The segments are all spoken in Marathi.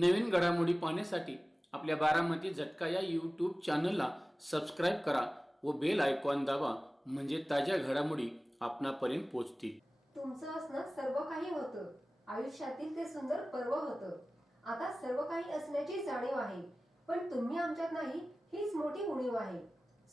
नवीन घडामोडी पाहण्यासाठी आपल्या बारामती झटका या यूट्यूब चॅनलला सबस्क्राईब करा व बेल आयकॉन दाबा, म्हणजे ताज्या घडामोडी आपणापर्यंत पोहोचतील. तुमचं असणं सर्व काही होतं. आयुष्यातील ते सुंदर पर्व होतं. आता सर्व काही असण्याची जाणीव आहे, पण तुम्ही आमच्यात नाही हीच मोठी उणीव आहे.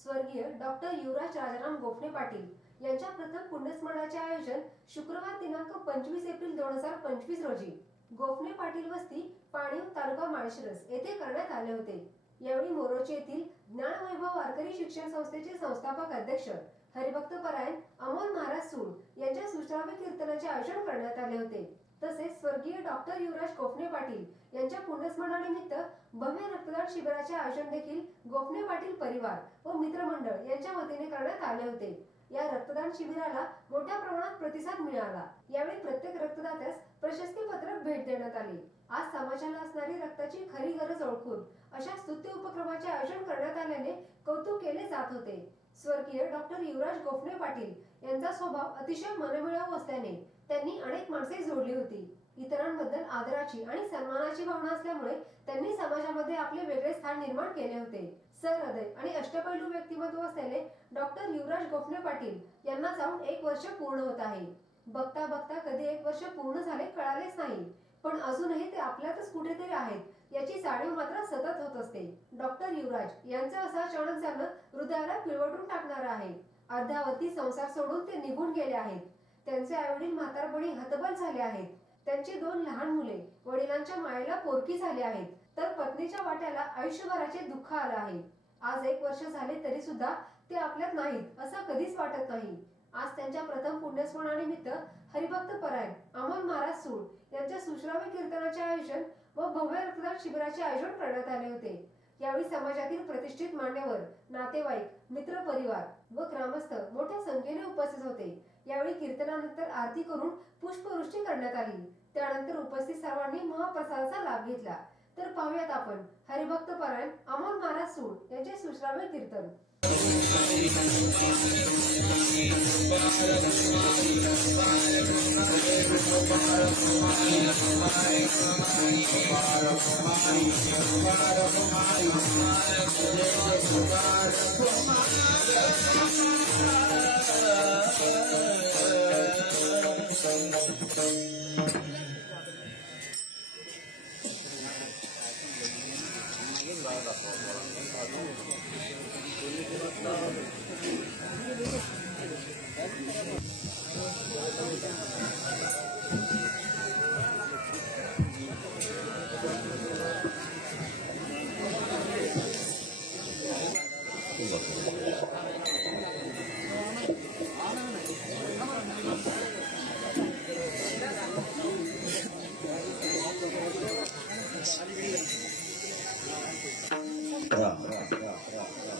स्वर्गीय डॉक्टर युवराज राजाराम गोफणे पाटील यांच्या प्रथम पुण्यस्मरणाचे आयोजन शुक्रवार दिनांक 25 एप्रिल 2025 रोजी गोफणे पाटील वस्ती, पाणीव, तालुका माळशिरस येथे करण्यात आले होते. यावेळी मोरोची येथील ज्ञानवैभव वारकरी शिक्षण संस्थेचे संस्थापक अध्यक्ष हरिभक्त परायण अमोल महाराज सूळ यांच्या सुश्राव्य कीर्तनाचे आयोजन करण्यात आले होते. तसेच स्वर्गीय डॉक्टर युवराज गोफणे पाटील यांच्या पुण्यस्मरणानिमित्त भव्य रक्तदान शिबिराचे आयोजन देखील गोफणे पाटील परिवार व मित्रमंडळ यांच्या वतीने करण्यात आले होते. या रक्तदान शिबिराला मोठ्या प्रमाणात प्रतिसाद मिळाला. यावेळी प्रत्येक रक्तदात्यास प्रशस्ती पत्रक भेट देण्यात आली. आज समाजाला असणारी रक्ताची खरी गरज ओळखून अशा स्तुत्य उपक्रमाचे आयोजन करण्यात आल्याने कौतुक केले जात होते. स्वर्गीय डॉक्टर युवराज गोफणे पाटील यांचा स्वभाव अतिशय मनमिळावू असल्याने त्यांनी अनेक माणसे जोडली होती. इतरांबद्दल आदराची आणि सन्मानाची भावना असल्यामुळे त्यांनी समाजामध्ये आपले वेगळे स्थान निर्माण केले होते. सहृदय आणि अष्टपैलू व्यक्तिमत्व असलेले डॉक्टर युवराज गोफणे पाटील यांना जाऊन 1 वर्ष पूर्ण होत आहे. बघता बघता कधी 1 वर्ष पूर्ण झाले कळालेच नाही, पण अजूनही ते आपल्यातच कुठेतरी आहेत याची जाणीव मात्र सतत होत असते. डॉक्टर युवराज यांचं असं अचानक जाणं हृदयाला पिळवटून टाकणारं आहे. अर्ध्यावरती संसार सोडून ते निघून गेले आहेत. त्यांचे आईवडील म्हातारपणी हतबल झाले आहेत. त्यांची 2 लहान मुले वडिलांच्या मायेला पोरकी झाली आहेत, तर पत्नीच्या वाट्याला आयुष्यभराचे दुःख आलं आहे. आज 1 वर्ष झाले तरी सुद्धा ते आपल्यात नाहीत असं कधीच वाटत नाही. आज त्यांच्या प्रथम पुण्यस्मरणानिमित्त हरिभक्त परायण अमोल महाराज सूळ यांच्या सुश्राव्य कीर्तनाचे आयोजन व भव्य रक्तदान शिबिराचे आयोजन करण्यात आले होते. यावेळी समाजातील प्रतिष्ठित मान्यवर, नातेवाईक, मित्र परिवार व ग्रामस्थ मोठ्या संख्येने उपस्थित होते. यावेळी कीर्तनानंतर आरती करून पुष्पवृष्टी करण्यात आली. त्यानंतर उपस्थित सर्वांनी महाप्रसादाचा लाभ घेतला. तर पाहूयात आपण हरिभक्त परायण अमोल महाराज सूळ यांचे सुश्राव्य कीर्तन.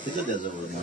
Itu dia sebelumnya.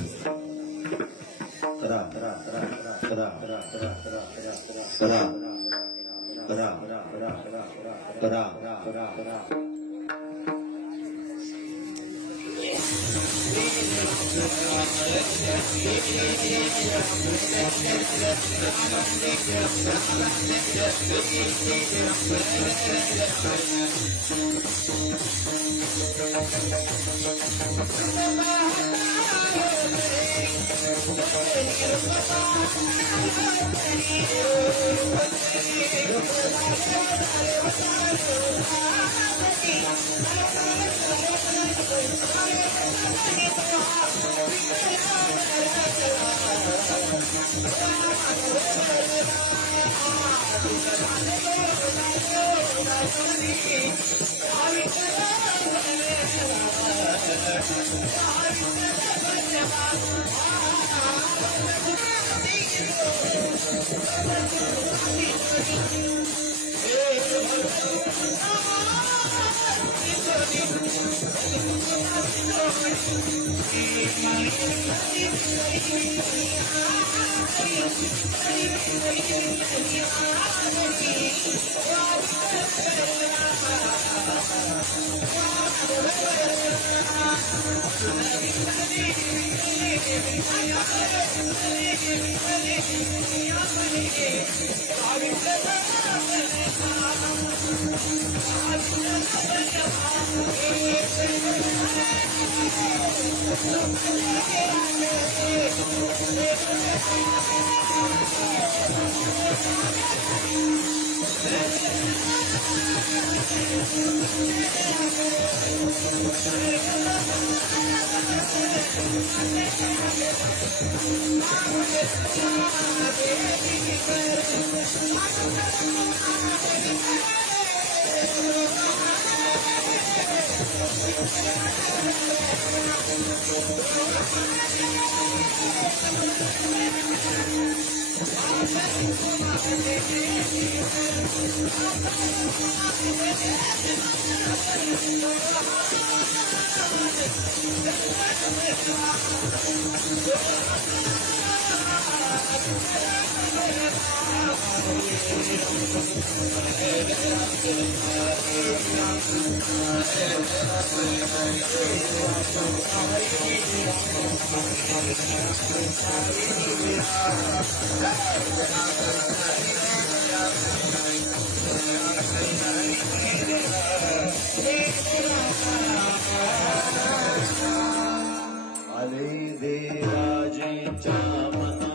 आले देवाजींच्या मना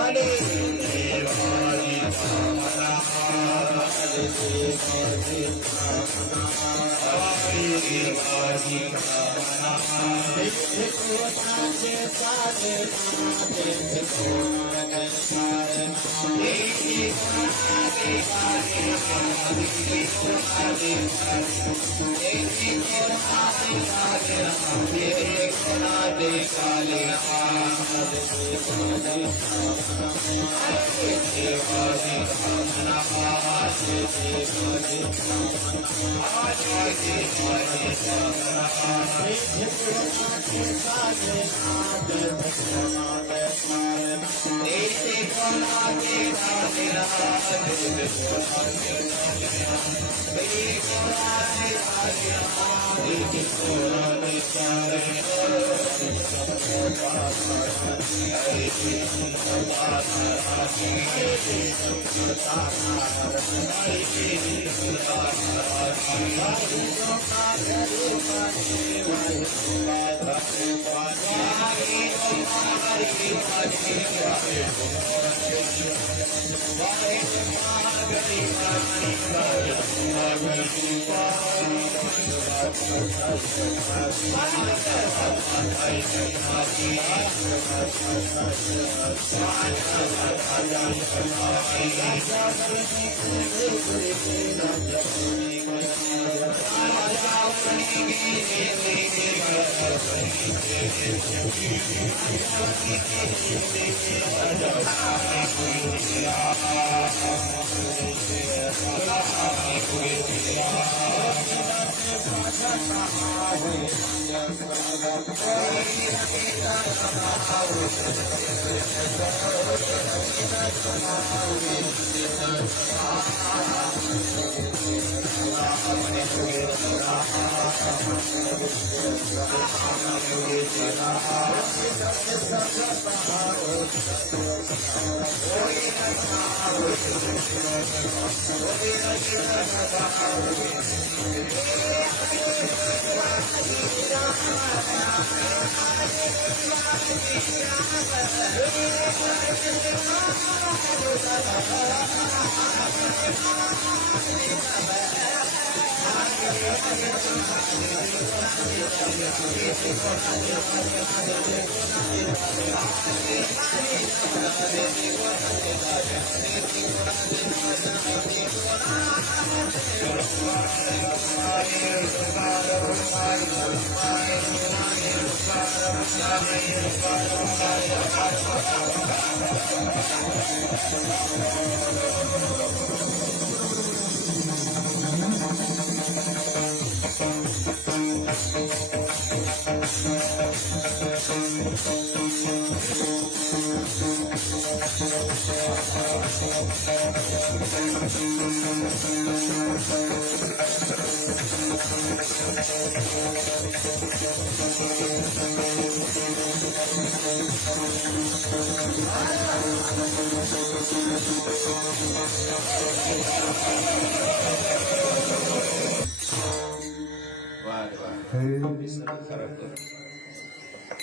आले देवाजींच्या मना आले देवाजींच्या मना आले देवाजींच्या मना तेथे कोणाचे साधे ना तेथे कोणाचे साधे ना तेथे कोणाचे साधे ना तेथे कोणाचे साधे तेथे कोणाचे साधे ना तेथे कोणाचे साधे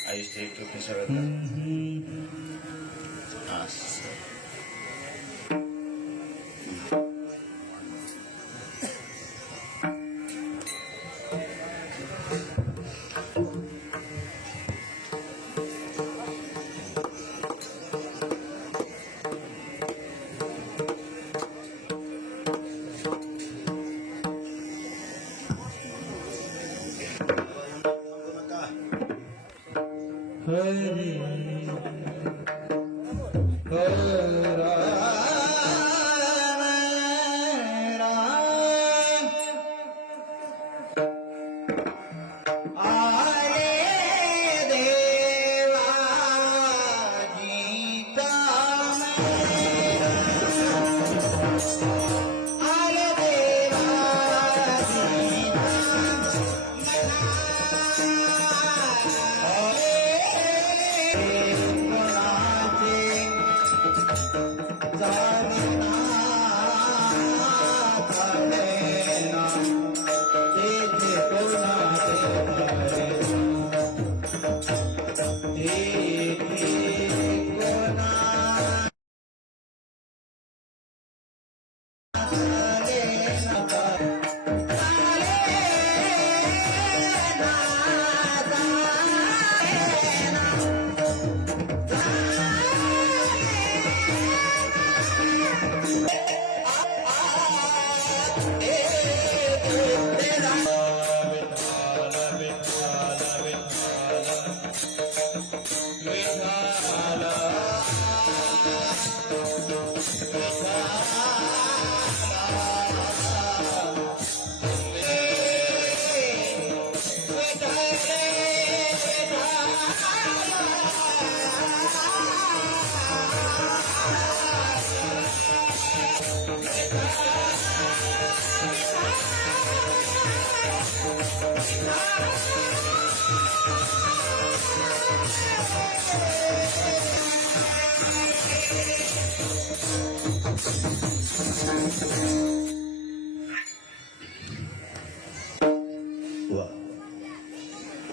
आयुष एक टोपी सरळ कर. असं. हरे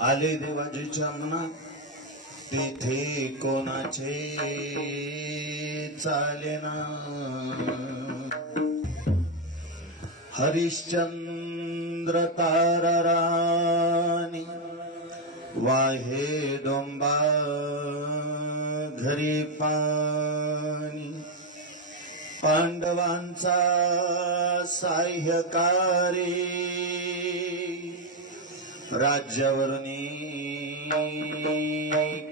आले देवाजीच्या मनात तेथे कोणाचे चालेना. हरिश्चंद्र ताराराणी वाहे डोंबा घरी पाणी. पांडवांचा साह्यकारी राज्यावरणी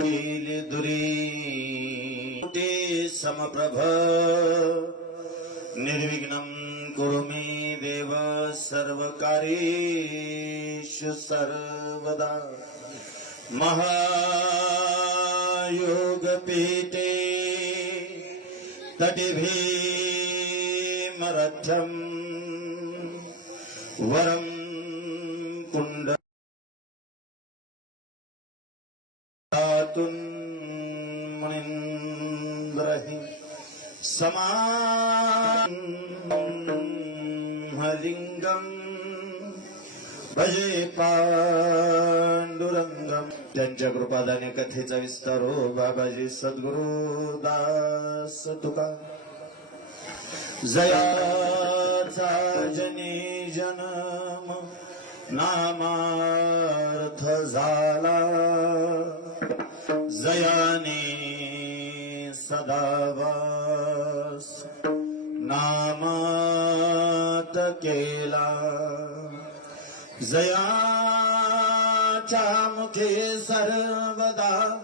केले दुरी. ते समप्रभ निर्विघ्नं कुरु मे देव सर्वकार्येषु सर्वदा. महायोगपीठे तटे भीमरथं वरं कुंड मुनीन्द्रहि समालिंगम भजे पांडुरंगम. त्यांच्या कृपादाने कथेचा विस्तार हो बाबाजी सद्गुरु दास तुका. जयाचा जनी जन्म नामार्थ झाला. जयाने सदावास नामात केला. जयाच्या मुखे सर्वदा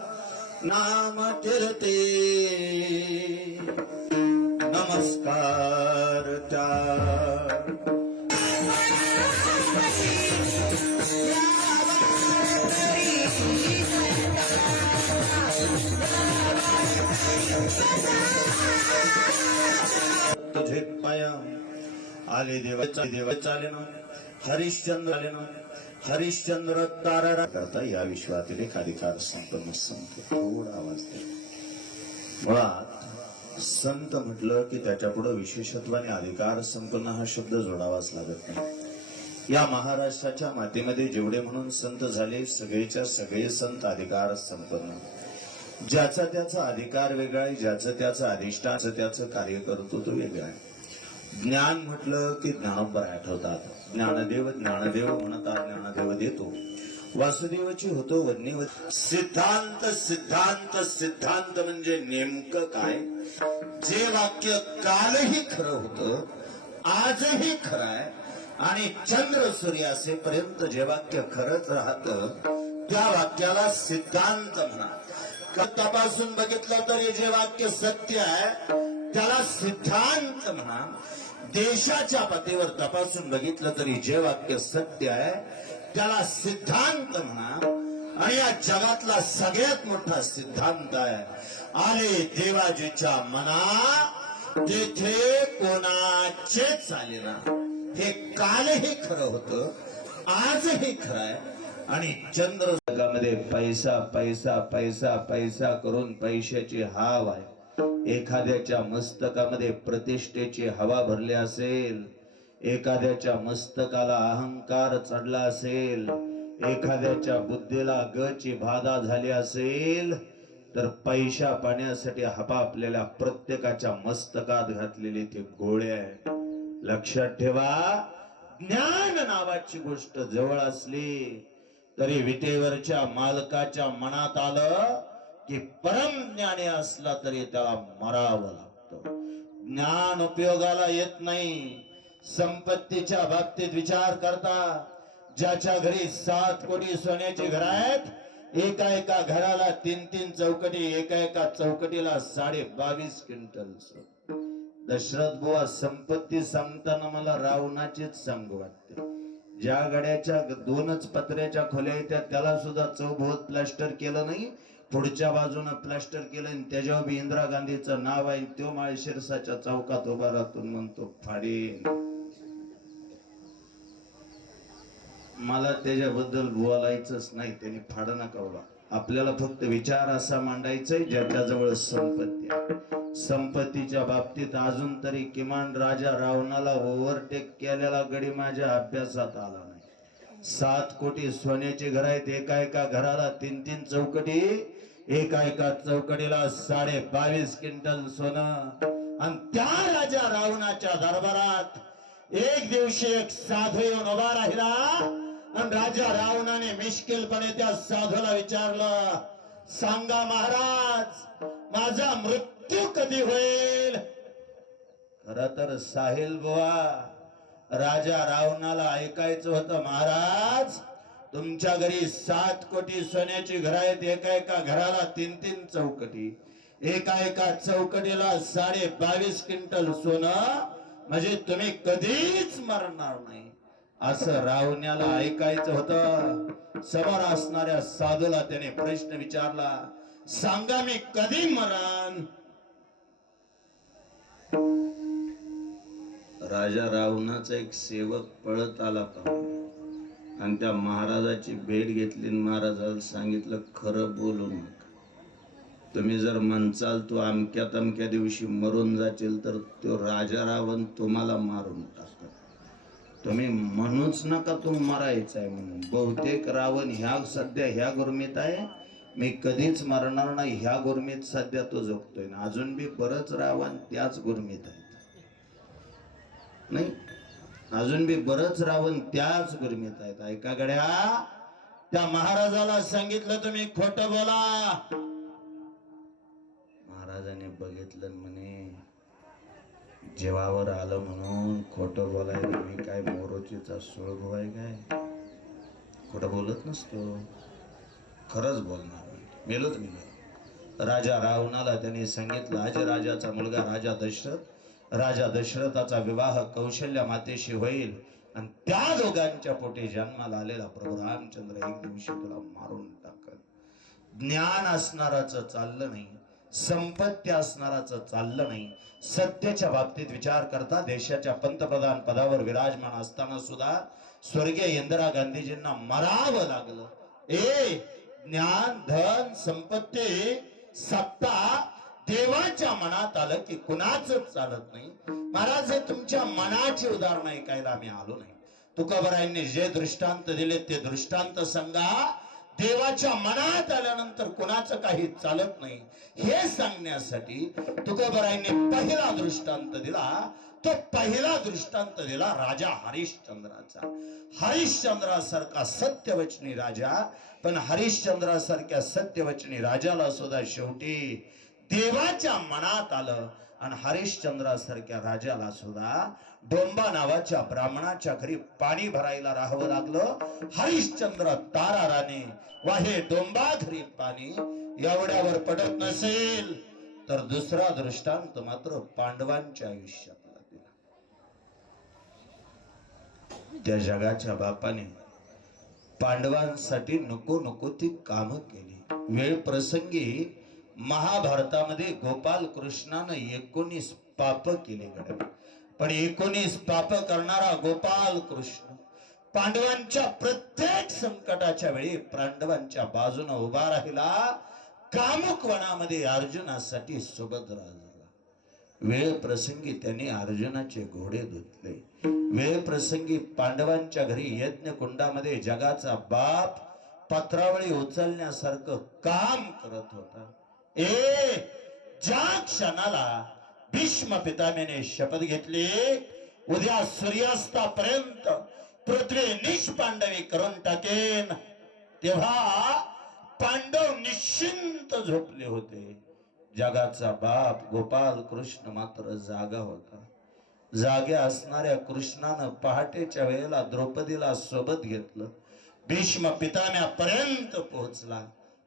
नाम कीर्ती. नमस्कार त्या Bye. देवाय आले देव चाले ना हरिश्चंद्र आले ना हरिश्चंद्र तारा करता या विश्वातील एक अधिकार संपन्न संत थोडा आवाज दे. मुळात संत म्हटलं की त्याच्या पुढे विशेषत्वाने अधिकार संपन्न हा शब्द जोडावाच लागत नाही. या महाराष्ट्राच्या मातीमध्ये जेवढे म्हणून संत झाले सगळेच्या सगळे संत अधिकार संपन्न. ज्याचा त्याचा अधिकार वेगळा आहे, ज्याचं त्याचं अधिष्ठान त्याचं कार्य करतो तो वेगळा आहे. ज्ञान म्हटलं की ज्ञानोबर आठवतात. ज्ञानदेव ज्ञानदेव म्हणतात, ज्ञानदेव देतो. वासुदेवाची होतो वन्यव. सिद्धांत सिद्धांत सिद्धांत म्हणजे नेमकं काय? जे वाक्य कालही खरं होतं आजही खरं आहे आणि चंद्र सूर्य असेपर्यंत जे वाक्य खरंच राहतं त्या वाक्याला सिद्धांत म्हणा. तपासून बघितलं तरी जे वाक्य सत्य आहे त्याला सिद्धांत म्हणा. देशाच्या पातळीवर तपासून बघितलं तरी जे वाक्य सत्य आहे त्याला सिद्धांत म्हणा. आणि या जगातला सगळ्यात मोठा सिद्धांत आहे आले देवाजीच्या मना तेथे कोणाचेच आले ना. हे कालही खरं होतं आजही खरं आहे आणि चंद्र जगामध्ये पैसा पैसा पैसा पैसा करून पैशाची हाव आहे. एखाद्याच्या मस्तकामध्ये प्रतिष्ठेची हवा भरली असेल, एखाद्याच्या मस्तकाला अहंकार चढला असेल, एखाद्याच्या बुद्धीला गची बाधा झाली असेल तर पैशा पाण्यासाठी आपल्याला प्रत्येकाच्या मस्तकात घातलेले ते गोळे आहे. लक्षात ठेवा, ज्ञान नावाची गोष्ट जवळ असली तरी विटेवरच्या मालकाच्या मनात आलं की परम ज्ञानी असला तरी त्याला मरावं लागतं. ज्ञान उपयोगाला येत नाही. संपत्तीच्या बाबतीत विचार करता, ज्याच्या घरी 7 कोटी सोन्याचे घर आहेत, एका एका घराला 3-3 चौकटी, एका एका चौकटीला 22.5 क्विंटल. दशरथ बुवा संपत्ती सांगताना मला रावणाचीच सांगू वाटते. ज्या गाड्याच्या 2च पत्र्याच्या खोल्या येत्या त्याला सुद्धा चौभोवत प्लास्टर केलं नाही, पुढच्या बाजूने प्लास्टर केलं आणि त्याच्यावर इंदिरा गांधीचं नाव आहे. तो माळशिरसाच्या चौकात उभा राहतो म्हणतो फाडीन. मला त्याच्याबद्दल बोलायचंच नाही, त्यांनी फाड नका बाबा. आपल्याला फक्त विचार असा मांडायचाय ज्याच्याजवळ संपत्ती आहे. संपत्तीच्या बाबतीत अजून तरी किमान राजा रावणाला ओव्हरटेक केलेला गडी माझ्या अभ्यासात आला नाही. 7 कोटी सोन्याचे घर आहेत, एका एका घराला 3-3 चौकटी, एका एका चौकडीला 22.5 क्विंटल सोनं. आणि त्या राजा रावणाच्या दरबारात एक दिवशी एक साधू येऊन उभा राहिला आणि राजा रावणाने मिश्किलपणे त्या साधूला विचारलं, सांगा महाराज माझा मृत्यू कधी होईल? खर तर साहिल बुवा, राजा रावणाला ऐकायचं होतं, महाराज तुमच्या घरी 7 कोटी सोन्याची घर आहेत, एका एका घराला 3-3 चौकटी, एका एका चौकटीला 22.5 क्विंटल सोनं, म्हणजे तुम्ही कधीच मरणार नाही असं रावण्याला ऐकायचं होतं. समोर असणाऱ्या साधूला त्याने प्रश्न विचारला, सांगा मी कधी मरण? राजा रावणाचा एक सेवक पळत आला आणि त्या महाराजाची भेट घेतली. महाराजाला सांगितलं, खरं बोलू नका. तुम्ही जर म्हणचाल तू अमक्या तमक्या दिवशी मरून जातील तर तो राजा रावण तुम्हाला मारून टाकत. तुम्ही म्हणूच नका तू मरायचं आहे म्हणून. बहुतेक रावण सध्या ह्या गुरमीत आहे, मी कधीच मरणार नाही ह्या गुरमीत सध्या तो जगतोय ना. अजून बी बरच रावण त्याच गुरमीत आहेत, नाही अजून बी बरच रावण त्याच गुरमीत आहेत. ऐका गड्या, त्या महाराजाला सांगितलं तुम्ही खोटं बोला. महाराजाने बघितलं म्हणे जेवावर आलं म्हणून खोटं बोलायला मी काय मोरोचीचा सुळभ आहे काय? खोटं बोलत नसतो, खरंच बोलणार. मेलोच मी. राजा रावणाला त्यांनी सांगितलं, आज राजाचा मुलगा राजा दशरथाचा विवाह कौशल्या मातेशी होईल आणि त्या दोघांच्या पोटी जन्माला आलेला प्रभू रामचंद्र एक दिवशी तुला मारून टाकल. ज्ञान असणाराच चाललं नाही, संपत्ती असणाराचं चाललं नाही. सत्याच्या बाबतीत विचार करता देशाच्या पंतप्रधान पदावर विराजमान असताना सुद्धा स्वर्गीय इंदिरा गांधीजींना मरावं लागलं. ज्ञान, धन, संपत्ती, सत्ता देवाच्या मनात आलं की कुणाचंच चालत नाही. महाराज, हे तुमच्या मनाची उदाहरण ऐकायला आम्ही आलो नाही. तुकोबारायांनी जे दृष्टांत दिले ते दृष्टांत सांगा. देवाच्या मनात आल्यानंतर कुणाचं काही चालत नाही हे सांगण्यासाठी तुकोबारायांनी पहिला दृष्टांत दिला. तो पहिला दृष्टांत दिला राजा हरिश्चंद्राचा. हरिश्चंद्रासारखा सत्यवचनी राजा, पण हरिश्चंद्रासारख्या सत्यवचनी राजाला सुद्धा शेवटी देवाच्या मनात आलं. आणि हरिश्चंद्रासारख्या राजाला सुद्धा डोंबा नावाच्या ब्राह्मणाच्या घरी पाणी भरायला राहावं लागलं. हरिश्चंद्र ताराराने वाहे डोंबा घरी पाणी एवढ्यावर पडत नसेल तर दुसरा दृष्टांत मात्र पांडवांच्या आयुष्यातला दिला. त्या जगाच्या बापाने पांडवांसाठी नको नको ती कामं केली. वेळ प्रसंगी महाभारतामध्ये गोपाल कृष्णानं 19 पाप केली गड्या. पण 19 पाप करणारा गोपाल कृष्ण पांडवांच्या प्रत्येक संकटाच्या वेळी पांडवांच्या बाजूने उभा राहिला. कामुक वनामध्ये अर्जुनासाठी सुभद्रा झाला. वेळ प्रसंगी त्यांनी अर्जुनाचे घोडे धुतले. वेळ प्रसंगी पांडवांच्या घरी यज्ञ कुंडामध्ये जगाचा बाप पत्रावळी उचलण्यासारखं काम करत होता. ज्या क्षणाला भीष्म पितामहाने शपथ घेतली उद्या सूर्यास्तापर्यंत पृथ्वी निष्पांडवी करून टाकेन, तेव्हा पांडव निश्चिंत झोपले होते. जगाचा बाप गोपाल कृष्ण मात्र जागा होता. जाग्या असणाऱ्या कृष्णानं पहाटेच्या वेळेला द्रौपदीला सोबत घेतलं. भीष्म पितामहापर्यंत पोहोचला.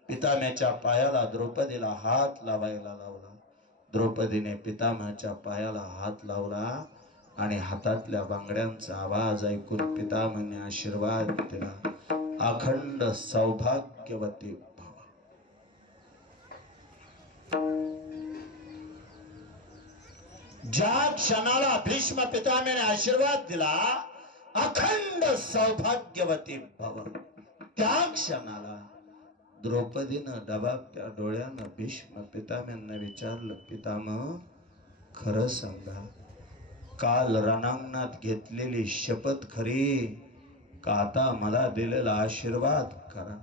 पितामहाच्या पायाला द्रौपदीला हात लावायला लावला. द्रौपदीने पितामहाच्या पायाला हात लावला आणि हातातल्या बांगड्यांचा आवाज ऐकून पितामहाने आशीर्वाद दिला. अखंड सौभाग्यवती भव. ज्या क्षणाला भीष्म पितामहाने आशीर्वाद दिला अखंड सौभाग्यवती भव, त्या क्षणाला द्रौपदीनं डबाबत्या डोळ्यानं भीष्म पितामहांना विचारलं, पितामह खरं सांगा, काल रणांगणात घेतलेली शपथ खरी का आता मला दिलेला आशीर्वाद करा?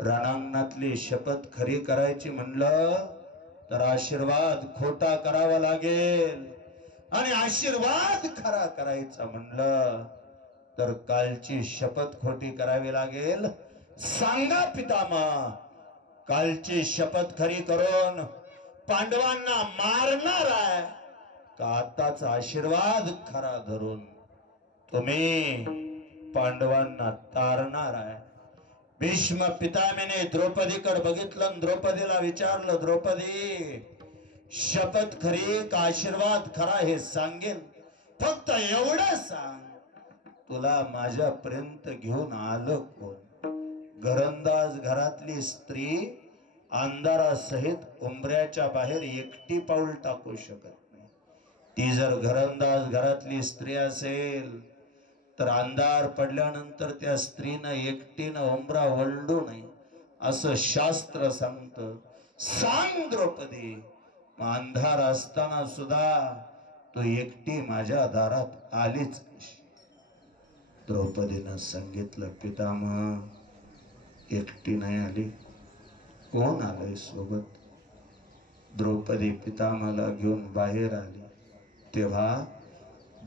रणांगणातली शपथ खरी करायची म्हणलं तर आशीर्वाद खोटा करावा लागेल, आणि आशीर्वाद खरा करायचा म्हणलं तर कालची शपथ खोटी करावी लागेल. सांगा पितामह, कालची शपथ खरी करून पांडवांना मारणार आहे का आताच आशीर्वाद खरा धरून तुम्ही पांडवांना तारणार आहे? भीष्म पितामहाने द्रौपदीकडे बघितलं, द्रौपदीला विचारलं, द्रौपदी शपथ खरी का आशीर्वाद खरा हे सांगेल, फक्त एवढं सांग, तुला माझ्यापर्यंत घेऊन आलं कोण? घरंदाज घरातली स्त्री अंधारासहित उंबऱ्याच्या बाहेर एकटी पाऊल टाकू शकत नाही. ती जर घरंदाज घरातली स्त्री असेल तर अंधार पडल्यानंतर त्या स्त्रीनं एकटीनं उंबरा वळडू नये असं शास्त्र सांगतं. सांग द्रौपदी, अंधार असताना सुद्धा तू एकटी माझ्या दारात आलीच कशी? द्रौपदीनं सांगितलं, पितामह एकटी नाही आली, कोण आलंय सोबत? द्रौपदी पितामहाला घेऊन बाहेर आली. तेव्हा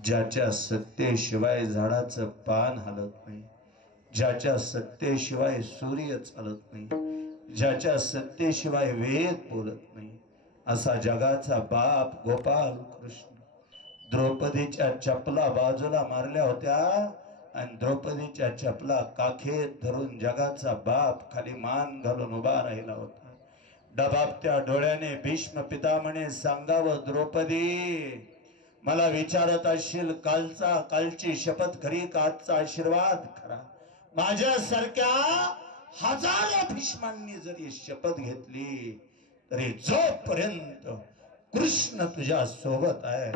ज्याच्या सत्तेशिवाय झाडाचं पान हलत नाही, ज्याच्या सत्तेशिवाय सूर्य चालत नाही, ज्याच्या सत्तेशिवाय वेद बोलत नाही, असा जगाचा बाप गोपाल कृष्ण द्रौपदीच्या चपला बाजूला मारल्या होत्या आणि द्रौपदीच्या चपला काखेत धरून जगाचा बाप खाली मान घालून उभा राहिला होता. डबाबत्या डोळ्याने भीष्म पितामहाने सांगावं, द्रौपदी मला विचारत असशील कालची शपथ खरी का आजचा आशीर्वाद खरा? माझ्यासारख्या हजारो भीष्मांनी जरी शपथ घेतली तरी जोपर्यंत कृष्ण तुझ्या सोबत आहे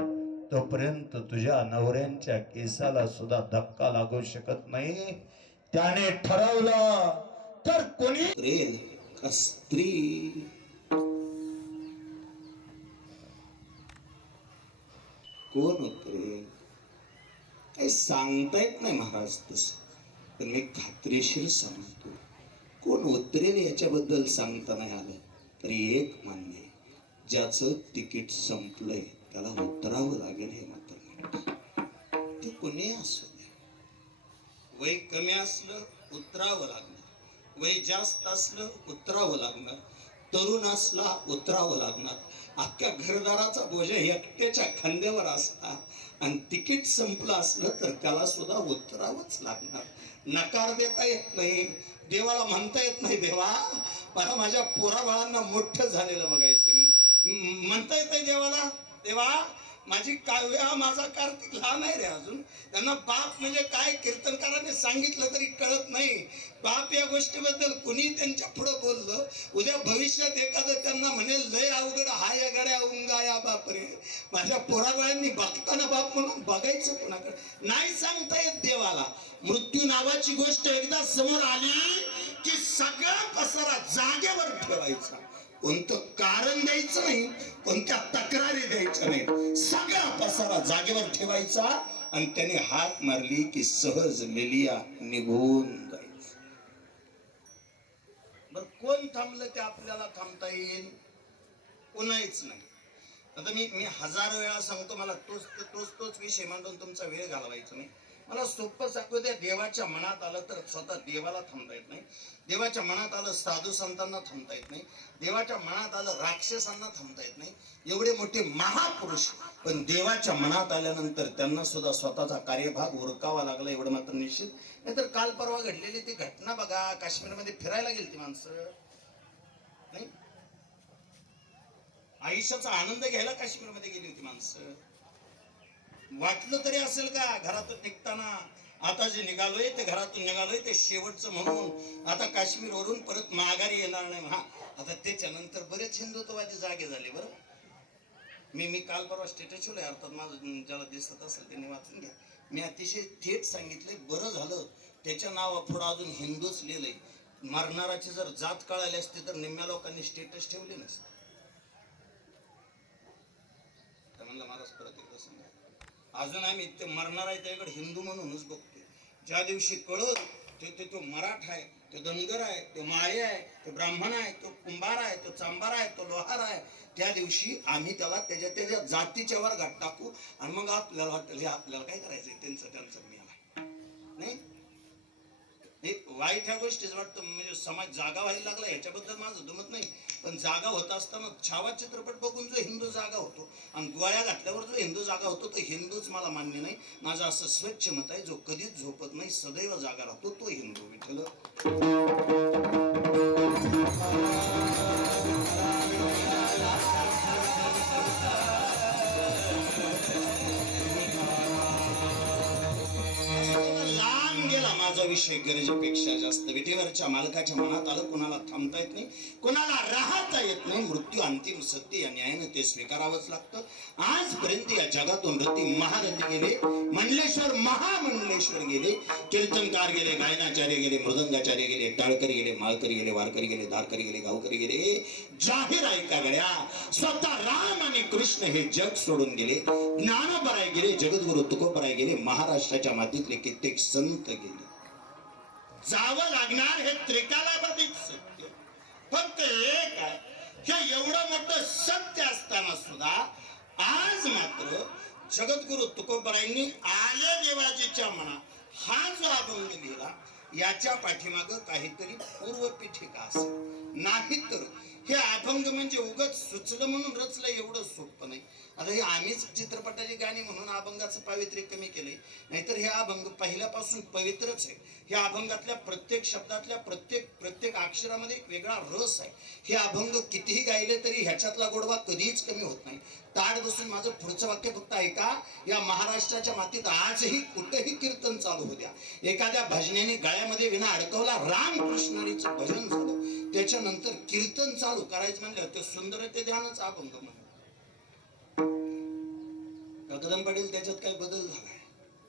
तोपर्यंत तुझ्या नवऱ्यांच्या केसाला सुद्धा धक्का लागू शकत नाही. त्याने ठरवलं तर कोणी करेल का स्त्री. कोण उतरेल काही सांगता येत नाही महाराज तसं, पण मी खात्रीशीर सांगतो कोण उतरेल याच्याबद्दल सांगता नाही आलं तरी एक मान्य आहे, ज्याचं तिकीट संपलंय त्याला उतरावं लागेल हे मात्र नक्की. ते कोणी असू द्या, वय कमी असलं उतरावं लागणार, वय जास्त असलं उतरावं लागणार, तरुण असला उतरावं लागणार. अख्ख्या घरदाराचा बोजा एकट्याच्या खांद्यावर असला आणि तिकीट संपलं असलं तर त्याला सुद्धा उतरावंच लागणार. नकार देता येत नाही, देवाला म्हणता येत नाही देवा मला माझ्या पोराबाळांना मोठं झालेलं बघायचं म्हणून म्हणता येत नाही देवाला. देवा माझी काव्या माझा कार्तिक लहान आहे रे अजून, त्यांना बाप म्हणजे काय कीर्तनकाराने सांगितलं तरी कळत नाही. बाप या गोष्टीबद्दल कुणी त्यांच्या पुढे बोललं उद्या भविष्यात एखादं त्यांना म्हणेल लय अवघड हा या गड्या उंगा या बाप रे. माझ्या पोराबाळांनी बघताना बाप म्हणून बघायचं कोणाकडे नाही सांगता येत देवाला. मृत्यू नावाची गोष्ट एकदा समोर आली की सगळा पसारा जागेवर ठेवायचा, कोणतं कारण द्यायचं नाही, कोणत्या तक्रारी द्यायच्या नाही, सगळा पसारा जागेवर ठेवायचा आणि त्याने हात मारली की सहज लिलिया निघून जायचं. बर कोण थांबलं ते आपल्याला थांबता येईल? कोणाच नाही. आता मी हजार वेळा सांगतो, मला तोच विषय मांडून तुमचा वेळ घालवायचा नाही. मला सोपं सांगतो, त्या देवाच्या मनात आलं तर स्वतः देवाला थांबता येत नाही, देवाच्या मनात आलं साधू संतांना थांबता येत नाही, देवाच्या मनात आलं राक्षसांना थांबता येत नाही. एवढे मोठे महापुरुष पण देवाच्या मनात आल्यानंतर त्यांना सुद्धा स्वतःचा कार्यभाग उरकावा लागला एवढं मात्र निश्चित. नाहीतर काल परवा घडलेली ती घटना बघा, काश्मीरमध्ये फिरायला गेली ती माणसं नाही, आयुष्याचा आनंद घ्यायला काश्मीरमध्ये गेली होती माणसं. वाटलं तरी असेल का घरातून निघताना आता जे निघालोय ते घरातून निघालोय ते शेवटचं म्हणून आता काश्मीर वरून परत माघारी येणार नाही. हा आता त्याच्यानंतर बरेच हिंदुत्ववादी जागे झाले. बरं मी काल परवा स्टेटस ठेवलंय, अर्थात माझं ज्याला दिसत असेल त्यांनी वाचून घ्या. मी अतिशय थेट सांगितलंय, बरं झालं त्याच्या नावापुढं अजून हिंदूच लिहिलंय. मरणाराची जर जात कळाली असते तर निम्म्या लोकांनी स्टेटस ठेवले नसते. म्हणलं महाराज परत एकदा सांगा, अजून आम्ही ते मरणार आहे त्याकडे हिंदू म्हणूनच बघतोय. ज्या दिवशी कळत तो मराठा आहे, तो धनगर आहे, तो माळी आहे, तो ब्राह्मण आहे, तो कुंभार आहे, तो चांभार आहे, तो लोहार आहे, त्या दिवशी आम्ही त्याला त्याच्या जातीच्या वर्गात टाकू आणि मग आपल्याला वाटेल हे आपल्याला काय करायचंय त्यांचं मी नाही. वाईट ह्या गोष्टीच वाटतं, म्हणजे समाज जागा व्हायला लागला ह्याच्याबद्दल माझं दुमत नाही, पण जागा होत असताना छावा चित्रपट बघून जो हिंदू जागा होतो आणि गोळ्या घातल्यावर जो हिंदू जागा होतो तो हिंदूच मला मान्य नाही. माझं असं स्वच्छ मत आहे, जो कधीच झोपत नाही सदैव जागा राहतो तो हिंदू. विठ्ठल माझा विषय गरजेपेक्षा जास्त. विटेवरच्या मालकाच्या मनात आलं, कोणाला थांबता येत नाही, कोणाला राहता येत नाही. मृत्यू अंतिम सत्य या न्यायानं ते स्वीकारावंच लागतं. आजपर्यंत या जगातून रती महारथी गेले, मंडलेश्वर महामंडलेश्वर गेले, कीर्तनकार गेले, गायनाचार्य गेले, मृदंगाचार्य गेले, टाळकरी गेले, माळकरी गेले, वारकरी गेले, धारकरी गेले, गावकरी गेले. जाहीर ऐका गड्या, स्वतः राम आणि कृष्ण हे जग सोडून गेले. ज्ञानोबराय गेले, जगद्गुरु तुकोबराय गेले, महाराष्ट्राच्या मातीतले कित्येक संत गेले. जावं लागणार हे त्रिकालाबाधिक सत्य. फक्त एक आहे, हे एवढं मोठं सत्य असताना सुद्धा आज मात्र जगद्गुरु तुकोबरायांनी आले देवाजीच्या मना हा जो अभंग लिहिला याच्या पाठीमाग काहीतरी पूर्वपीठिका असेल. नाही तर हे अभंग म्हणजे उगाच सुचलं म्हणून रचलं एवढं सोपं नाही. आता हे आम्हीच चित्रपटाची गाणी म्हणून अभंगाचं पावित्र्य कमी केलंय, नाहीतर हे अभंग पहिल्यापासून पवित्रच आहे. ह्या अभंगातल्या प्रत्येक शब्दातल्या प्रत्येक अक्षरामध्ये एक वेगळा रस आहे. हे अभंग कितीही गायले तरी ह्याच्यातला गोडवा कधीच कमी होत नाही. ताड बसून माझं पुढचं वाक्य फक्त ऐका. या महाराष्ट्राच्या मातीत आजही कुठेही कीर्तन चालू होऊ द्या, एखाद्या भजनेने गळ्यामध्ये विना अडकवला रामकृष्णाचं भजन झालं त्याच्यानंतर कीर्तन चालू करायचं म्हणलं ते सुंदर ते ध्यानच अभंग म्हणलं. कदम पाटील त्याच्यात काय बदल झालाय?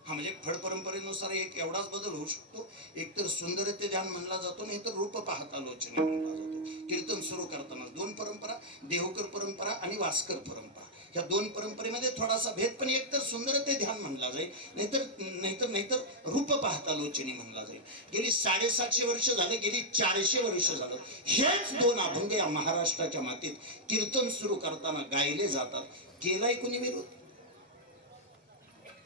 हा म्हणजे फड परंपरेनुसार एक एवढाच बदल होऊ शकतो. एक तर सुंदर ते ध्यान म्हणला जातो, नाही तर रूप पाहता लोचने म्हणला जातो. कीर्तन सुरू करताना दोन परंपरा, देहूकर परंपरा आणि वास्कर परंपरा, या दोन परंपरेमध्ये थोडासा भेद, पण एक तर सुंदर ते ध्यान म्हणला जाईल, नाहीतर रूप पाहता लोचनी म्हणला जाईल. गेली 750 वर्ष झाले, गेली 400 वर्ष झालं, हेच दोन अभंग या महाराष्ट्राच्या मातीत कीर्तन सुरू करताना गायले जातात. केलाय कुणी विरोध?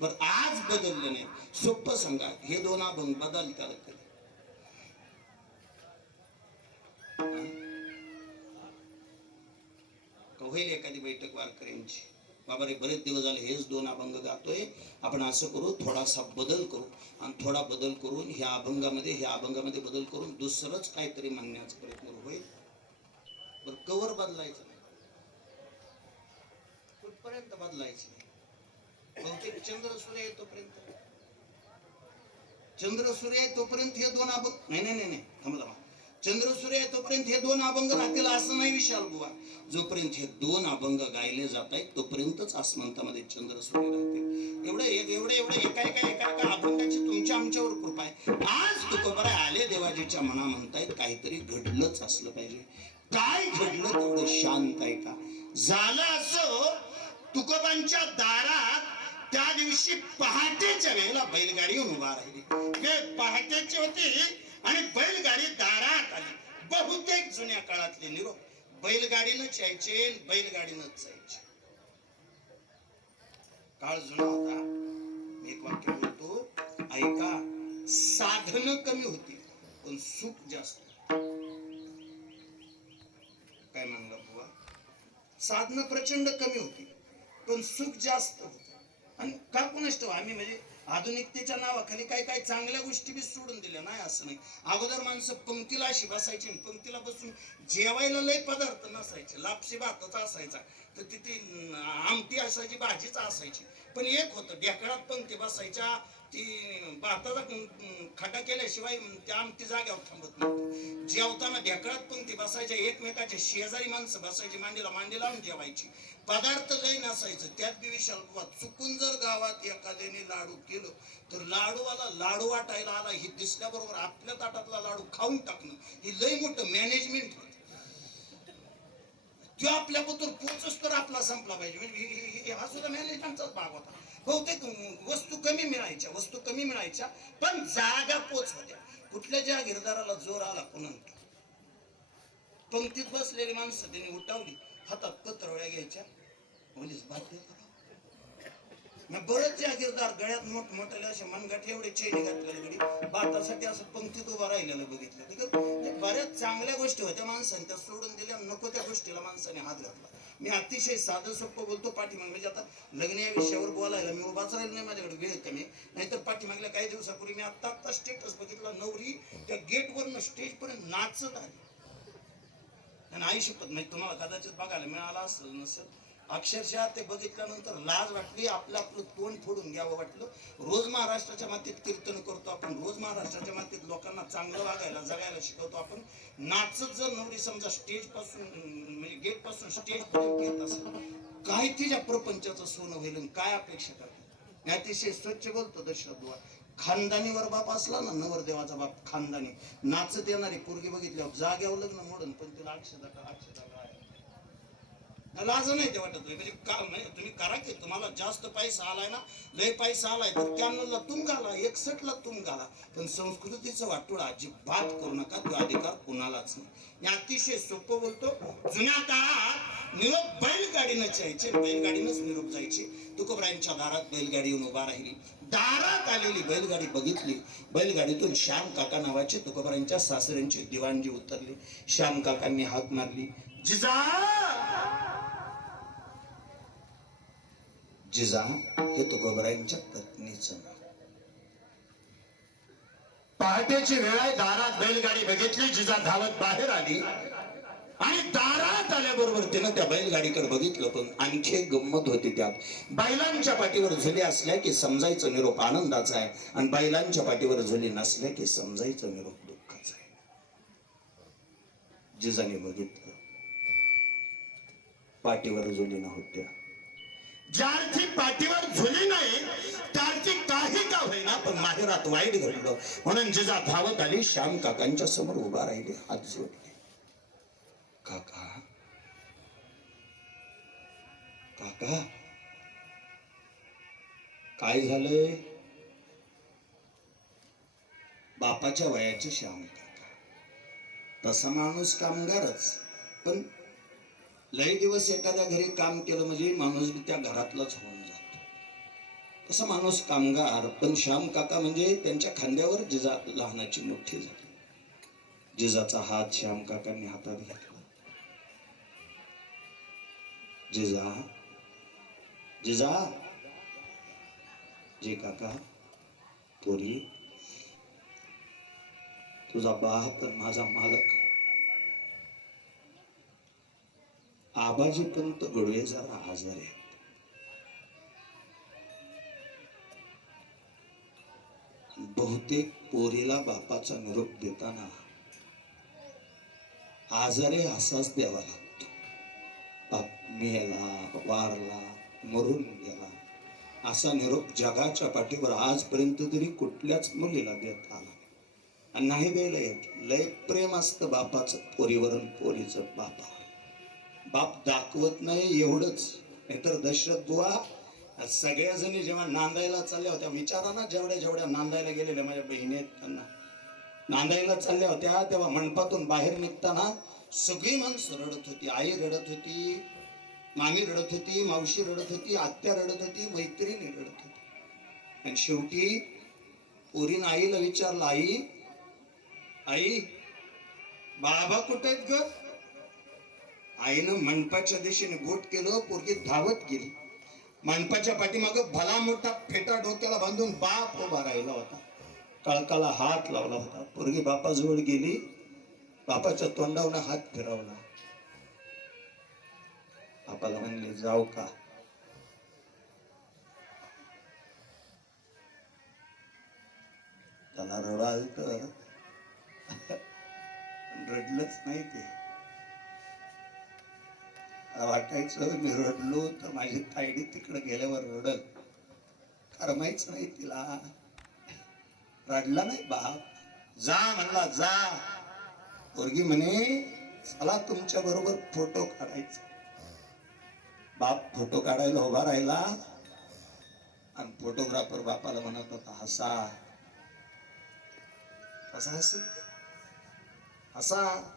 बर आज बदललं नाही. सोपं सांगा, हे दोन अभंग बदलतात कधी? होईल एखादी बैठक वारकऱ्यांची, बाबा रे बरेच दिवस झाले हेच दोन अभंग गातोय, आपण असं करू, थोडासा बदल करू, आणि थोडा बदल करून ह्या अभंगामध्ये बदल करून दुसरंच काहीतरी म्हणण्याचा प्रयत्न होईल. बरं कवर बदलायचं नाही, कुठपर्यंत बदलायचं नाही? बहुतेक चंद्र सूर्य आहे तोपर्यंत हे दोन अभंग नाही थांबा, चंद्र सूर्य आहे तोपर्यंत हे दोन अभंग राहतील असं नाही विशाल बुवा. जोपर्यंत हे दोन अभंग गायले जात आहेत तोपर्यंतच आसमंतामध्ये चंद्र सूर्य राहतील. एवढे एका अभंगाची तुमच्या आमच्यावर कृपा आहे. आज तुकोबरा आले देवाजीच्या मना म्हणतायत, काहीतरी घडलंच असलं पाहिजे. काय घडलं तेवढं शांत आहे का? झालं असं, तुकोबांच्या दारात त्या दिवशी पहाटेच्या वेळेला बैलगाडी येऊन उभा राहिली. पहाटेची होती आणि बैलगाडी दारात आली. बहुतेक जुन्या काळातले निरोप बैलगाडीनंच यायचे, बैलगाडीनंच जायचे. काळ जुना होता. मी एक वाक्य बोलतो, ऐका. साधनं कमी होती पण सुख जास्त. काय म्हणला बुवा? साधनं प्रचंड कमी होती पण सुख जास्त होत. आणि का कोणाच आम्ही म्हणजे आधुनिकतेच्या नावाखाली काही चांगल्या गोष्टी बी सोडून दिल्या नाही असं नाही. अगोदर माणसं पंक्तीला अशी बसायची, पंक्तीला बसून जेवायला लय पदार्थ नसायचे. लापशी भातच असायचा, तर तिथे आमटी असायची, भाजीच असायची. पण एक होतं, ढेकळात पंक्ती बसायच्या, ती भाताचा खड्डा केल्याशिवाय त्या आमटी जाग्यावर थांबत नव्हती. जेवताना ढेकळात पंक्ती बसायच्या, एकमेकाच्या शेजारी माणसं बसायची, मांडी लावून जेवायची. पदार्थ लय नसायचं. त्यात बी विशाल बुवा, चुकून जर गावात एखाद्याने लाडू केलं तर लाडूवाला लाडू वाटायला आला ही दिसल्याबरोबर आपल्या ताटातला लाडू खाऊन टाकणं ही लय मोठं मॅनेजमेंट होतं. तो आपल्याबद्दल पोचच तर आपला संपला पाहिजे, म्हणजे हा सुद्धा मॅनेजमेंटचाच भाग होता. बहुतेक वस्तू कमी मिळायच्या पण जागा पोच होत्या. कुठल्या जागीरदाराला जोर आला कोणा पंक्तीत बसलेली माणसं त्यांनी उठावली, हातात पत्रवळ्या घ्यायच्या, पोलीस बातमी बरंच जागीरदार गळ्यात मोठमोठ्याले असे मनगाठी एवढे चेडी घातलेले गडी बातासाठी असं पंक्तीत उभा राहिलेलं बघितलं. बऱ्याच चांगल्या गोष्टी होत्या माणसाने त्या सोडून दिल्या, नको त्या गोष्टीला माणसाने हात घातला. मी अतिशय साधं सोपं बोलतो. पाठीमाग म्हणजे आता लग्न या विषयावर बोलायला मी उभाच राहिलो नाही, माझ्याकडे वेळ कमी. नाहीतर पाठीमागल्या काही दिवसापूर्वी मी आता स्टेटस बघितला, नवरी त्या गेटवरनं स्टेज पर्यंत नाचत आली. आणि आई शपथ म्हणजे तुम्हाला कदाचित बघायला मिळाला असेल नसेल, अक्षरशः ते बघितल्यानंतर लाज वाटली, आपलं तोंड फोडून घ्यावं वाटलं. रोज महाराष्ट्राच्या मातीत कीर्तन करतो आपण, रोज महाराष्ट्राच्या मातीत लोकांना चांगलं वागायला जगायला शिकवतो आपण. नाचत जर नवरी समजा स्टेज पासून म्हणजे गेट पासून स्टेज पर्यंत येत असेल, काय तिच्या प्रपंचाचं सोनं होईल, काय अपेक्षा करते? अतिशय स्वच्छ बोलतो दशरथ बुवा. खानदानीवर बाप असला ना, नवरदेवाचा बाप खानदानी, नाचत येणारी पोरगी बघितल्यावर जाग्यावर लग्न मोडून पण तिला अक्षदा लाज नाही ते वाटत. म्हणजे तुम्ही करा की तुम्हाला जास्त पैसा आलाय ना, लय पैसा आलाय तर कॅनलला तुम घाला, 61ला तुम घाला, पण संस्कृतीचं वाटोळं अजिबात करू नका. तो अधिकार कुणालाच नाही. मी अतिशय सोपं बोलतो. जुन्या काळात निरोप बैलगाडीनंच यायचे, बैलगाडीनंच निरोप जायचे. तुकोबरायांच्या दारात बैलगाडी येऊन उभा राहिली. दारात आलेली बैलगाडी बघितली. बैलगाडीतून श्याम काका नावाचे तुकोबरायांच्या सासऱ्यांचे दिवाणजी उतरले. श्याम काकांनी हाक मारली, जिजा हे तुकोबरायांच्या पत्नीचं नाव. पहाटेची वेळ आहे, दारात बैलगाडी बघितली. जिजा धावत बाहेर आली आणि दारात आल्याबरोबर तिनं त्या बैलगाडीकडे बघितलं. पण आणखी एक गंमत होती त्यात. बैलांच्या पाठीवर झुले असल्या की समजायचं निरोप आनंदाचा आहे, आणि बैलांच्या पाठीवर झुले नसल्या की समजायचं निरोप दुःखाचा आहे. जिजाने बघितलं, पाठीवर झुली नव्हत्या. ज्यार्थी पाठीवर झुली नाही त्यार्थी काही का होईना पण माहेरात वाईट घडलं म्हणून जिजा धावत आली, श्याम काकांच्या समोर उभा राहिली, हात जोडले. काका, काका, काय झालंय? बापाच्या वयाचे श्याम काका. तसा माणूस कामगारच, पण लय दिवस एखाद्या घरी काम केलं म्हणजे माणूस त्या घरातलाच होऊन जातो. तसा माणूस कामगार, पण श्याम काका म्हणजे त्यांच्या खांद्यावर जिजा लहानाची मोठी झाली. जिजाचा हात श्याम काकांनी हातात घेतला. जिजा, जिजा, जे काका, पोरी, तुझा बाप पण माझा मालक आबाजी पंत गडवे जरा आजारी आहेत. बहुतेक पोरीला बापाचा निरोप देताना आजारी असाच द्यावा लागतो. बाप मेला, वारला, मरून गेला असा निरोप जगाच्या पाठीवर आजपर्यंत तरी कुठल्याच मुलीला देता आला आणि नाही द्यायला येत. लय प्रेम असतं बापाचं पोरीवरून, पोरीचं बापावर. बाप दाखवत नाही एवढंच. नाहीतर दशरथ बुवा सगळ्या जणी जेव्हा नांदायला चालल्या होत्या, विचारा ना, जेवढ्या जेवढ्या नांदायला गेलेल्या माझ्या बहिणी आहेत त्यांना, नांदायला चालल्या होत्या तेव्हा मंडपातून बाहेर निघताना सगळी माणसं रडत होती. आई रडत होती, मामी रडत होती, मावशी रडत होती, आत्या रडत होती, मैत्रिणी रडत होती. आणि शेवटी पोरीनं आईला विचारलं, आई, आई, बाबा कुठे आहेत ग? आईनं मंडपाच्या दिशेने बोट केलं, पोरगी धावत गेली. मंडपाच्या पाठीमाग भला मोठा फेटा डोक्याला बांधून बाप उभा राहिला होता, कळकाला हात लावला होता. पोरगी बापाजवळ गेली, बापाच्या तोंडावर हात फिरवला. बापाला म्हणले, जाऊ का? त्याला रडायला तर रडलंच नाही. ते वाटायचं मी रडलो तर माझी तायडी तिकडे गेल्यावर रडल, करमायच नाही तिला. रडला नाही बाप, जा म्हणला, जा. पोरगी म्हणे, चला तुमच्या बरोबर फोटो काढायचा. बाप फोटो काढायला उभा राहिला आणि फोटोग्राफर बापाला म्हणत होता, हसा. कसा हसत? हसा.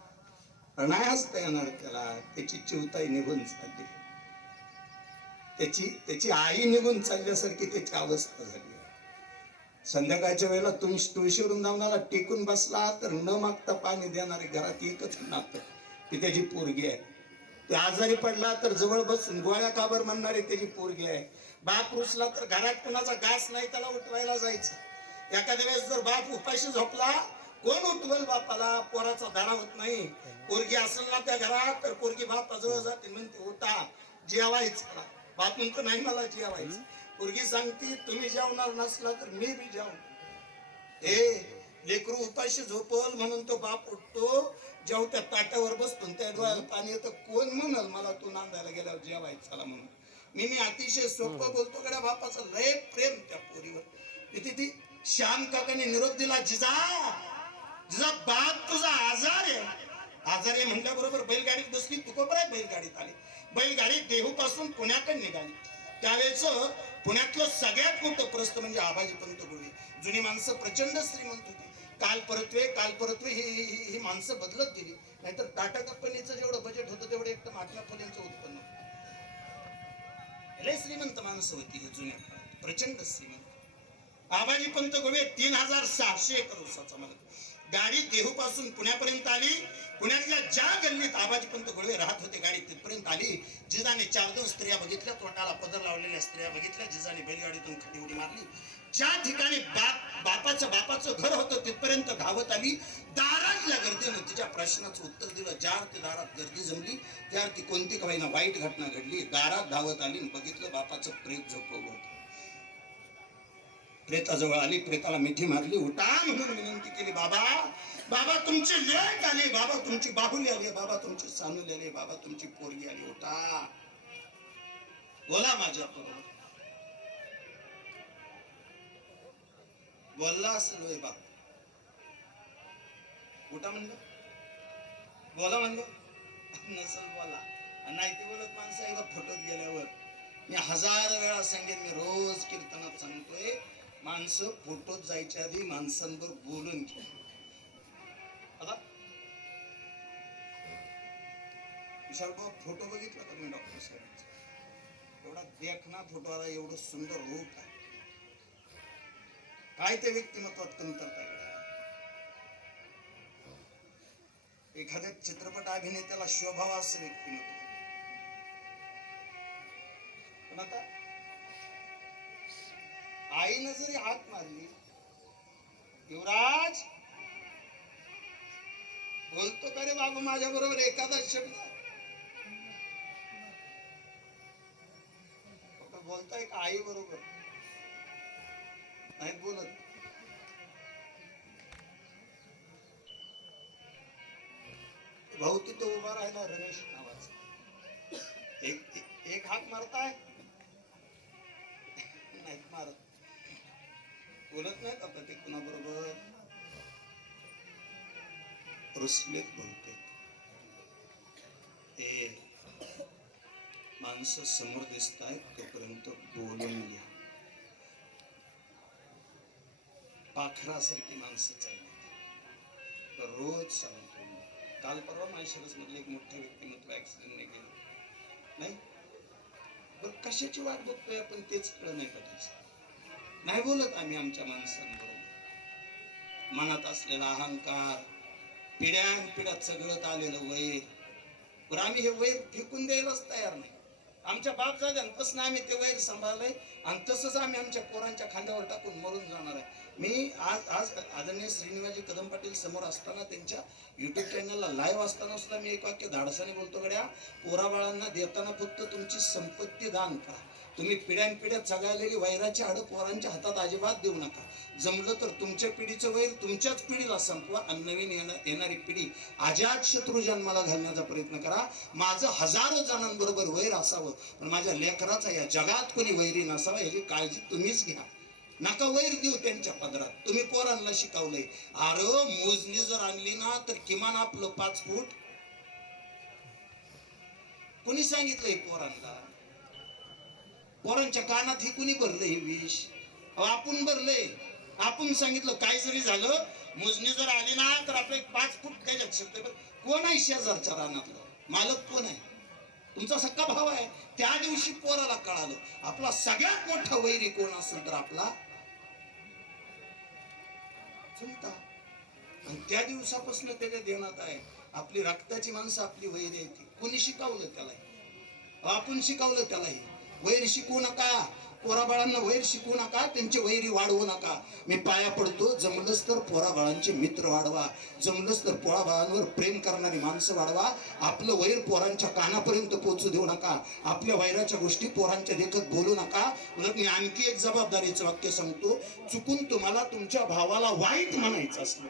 नाही हसता येणार त्याला, त्याची चिवताई निघून चालली, त्याची आई निघून चालल्यासारखी त्याची अवस्था झाली. संध्याकाळच्या वेळेला तुळशी वृंदावनाला टेकून बसला तर न मागता पाणी देणारे घरात एकच नातं, ती त्याची पोरगी आहे. ते आजारी पडला तर जवळ बसून गोळ्या काबर म्हणणारी त्याची पोरगी आहे. बाप रुसला तर घरात कुणाचा घास नाही त्याला उठवायला जायचं. एखाद्या वेळेस जर बाप उपाशी झोपला, कोण उठवेल बापाला? पोराचा धडा होत नाही. पोरगी असेल ना त्या घरात तर पोरगी बापाजवळ जाते, म्हणते उठा जेवायचं. बाप म्हणतो नाही मला जेवायचं. पोरगी सांगते तुम्ही जेवणार नसला तर मी बी जेवण. लेकरू उपाशी झोपल म्हणून तो बाप उठतो, जेवत्या ताट्यावर बसतो, त्या डोळ्याला पाणी येतं. कोण म्हणल मला तू नांदायला गेल्यावर जेवायचं म्हणून? मी अतिशय सोपं बोलतो, गड्या बापाचं लय प्रेम त्या पोरीवर. ती श्याम काकाने निरोप दिला, जिजा, जिजा, बाप तुझा आजार आहे. आजार आहे म्हटल्याबरोबर बैलगाडीत बसली, तुकोबराय बैलगाडीत आली. बैलगाडी देहू पासून पुण्याकडे निघाली. त्यावेळेच पुण्यातलं सगळ्यात मोठं प्रस्थ म्हणजे आबाजी पंत गुळवे. जुनी माणसं प्रचंड श्रीमंत होती. काल परत्वे ही माणसं बदलत गेली. नाहीतर टाटा कंपनीचं जेवढं बजेट होतं तेवढं एकटं महात्मा फुलेंचं उत्पन्न होतं. लय श्रीमंत माणसं होती ही जुन्या काळात, प्रचंड श्रीमंत. आबाजी पंत गुळवे 3600 एकर ऊसाचा मालक. गाडी देहू पासून पुण्यापर्यंत आली. पुण्यातल्या ज्या गल्लीत आबाजी पंत गुळवे राहत होते गाडी तिथपर्यंत आली. जिजाने 4-2 स्त्रिया बघितल्या, तोंडाला पदर लावलेल्या स्त्रिया बघितल्या. जिजाने बैलगाडीतून खाली उडी मारली. ज्या ठिकाणी बापाचं घर होतं तिथपर्यंत धावत आली. दारातल्या गर्दीनं तिच्या प्रश्नाचं उत्तर दिलं. ज्या अर्थी दारात गर्दी जमली त्या अर्थी कोणती का होईना वाईट घटना घडली. दारात धावत आली, बघितलं बापाचं प्रेत झोपवलं होतं. प्रेताजवळ आली, प्रेताला मिठी मारली, उठा म्हणून विनंती केली. बाबा बाबा तुमची लेक आली, बाबा तुमची बाहुली आली, बाबा तुमची सानुली आली, बाबा तुमची पोरगी आली, उठा बोला माझ्या बरोबर. बोलला असेल होय बाप, उठा म्हणलं, बोला म्हणलं नसल बोला. नाही ते बोलत माणसं एकदा फुटत गेल्यावर. मी 1000 वेळा सांगेन, मी रोज कीर्तनात सांगतोय, माणसं फोटोत जायच्या आधी माणसांवर बोलून घे. आता विशाल भाऊ फोटो बघितला का तुम्ही डॉक्टर साहेबांचा? एवढा देखना फोटो आला, एवढं सुंदर रूप आहे. काय ते व्यक्तिमत्वात कमतरता आहे? एखाद्या चित्रपट अभिनेत्याला शोभावा असं व्यक्तिमत्व. पण आता आईनं जरी हात मारली, युवराज बोलतो का रे बाबू माझ्या बरोबर एखादा शब्द? बोलताय का आई बरोबर? नाहीत बोलत. भाऊ तिथं उभा राहिला रमेश नावाचा, एक हाक मारताय, नाहीत मारत. बोलत नाहीत आता ते कुणाबरोबर. रुसलेत बहुतेक. हे माणसं समोर दिसत आहेत तोपर्यंत बोलून घ्या. पाखरासारखी माणसं चालली. रोज सांगतो, काल परवा माळशिरस मधले एक मोठे व्यक्तिमत्व ऍक्सिडेंटने गेलं नाही. बरं कशाची वाट बघतोय आपण तेच कळलं नाही का त्याचं? नाही बोलत आम्ही आमच्या माणसांबरोबर. मनात असलेला अहंकार, पिढ्यानपिढ्या चघळत आलेलं वैर, बरं आम्ही हे वैर फेकून द्यायलाच तयार नाही. आमच्या बाप झाल्यापासून आम्ही ते वैर सांभाळलंय आणि तसंच आम्ही आमच्या पोरांच्या खांद्यावर टाकून मरून जाणार आहे. मी आज आदरणीय श्रीनिवासजी कदम पाटील समोर असताना, त्यांच्या युट्यूब चॅनलला लाईव्ह असताना सुद्धा मी एक वाक्य धाडसाने बोलतो, गड्या पोराबाळांना देताना फक्त तुमची संपत्ती दान करा. तुम्ही पिढ्यानपिढ्या चघळलेली वैराची हाडं पोरांच्या हातात अजिबात देऊ नका. जमलं तर तुमच्या पिढीचं वैर तुमच्याच पिढीला संपवा आणि नवीन येणारी पिढी अजात शत्रू जन्माला घालण्याचा प्रयत्न करा. माझं हजारो जणांबरोबर वैर असावं, पण माझ्या लेकराचा या जगात कोणी वैरी नसावा याची काळजी तुम्हीच घ्या. नका वैर देऊ त्यांच्या पदरात. तुम्ही पोरांना शिकवलंय, अरे मोजणी जर आणली ना तर किमान आपलं 5 फूट. कुणी सांगितलंय पोरांना? पोरांच्या कानात ही कुणी भरलंय हे विष? आपण भरलंय. आपण सांगितलं काय जरी झालं, मोजणी जर आली ना तर आपलं 5 फूट त्याच्यात शकते. कोण आहे शेजारच्या रानातलं मालक? कोण आहे? तुमचा सक्का भाव आहे. त्या दिवशी पोराला कळालं आपला सगळ्यात मोठा वैरी कोण असेल तर आपला चुलता. आणि त्या दिवसापासून त्याच्या ध्यानात आहे आपली रक्ताची माणसं आपली वैरी आहे. कोणी शिकवलं त्याला? आपण शिकवलं त्यालाही. वैर शिकवू नका पोराबाळांना, वैर शिकवू नका, त्यांचे वैरी वाढवू नका. मी पाया पडतो, जमलंच तर पोराबाळांचे मित्र वाढवा, जमलंच तर पोराबाळांवर प्रेम करणारी माणसं वाढवा. आपलं वैर पोरांच्या कानापर्यंत पोहोचू देऊ नका. आपल्या वैराच्या गोष्टी पोरांच्या देखत बोलू नका. उलट मी आणखी एक जबाबदारीचं वाक्य सांगतो, चुकून तुम्हाला तुमच्या भावाला वाईट म्हणायचं असलं,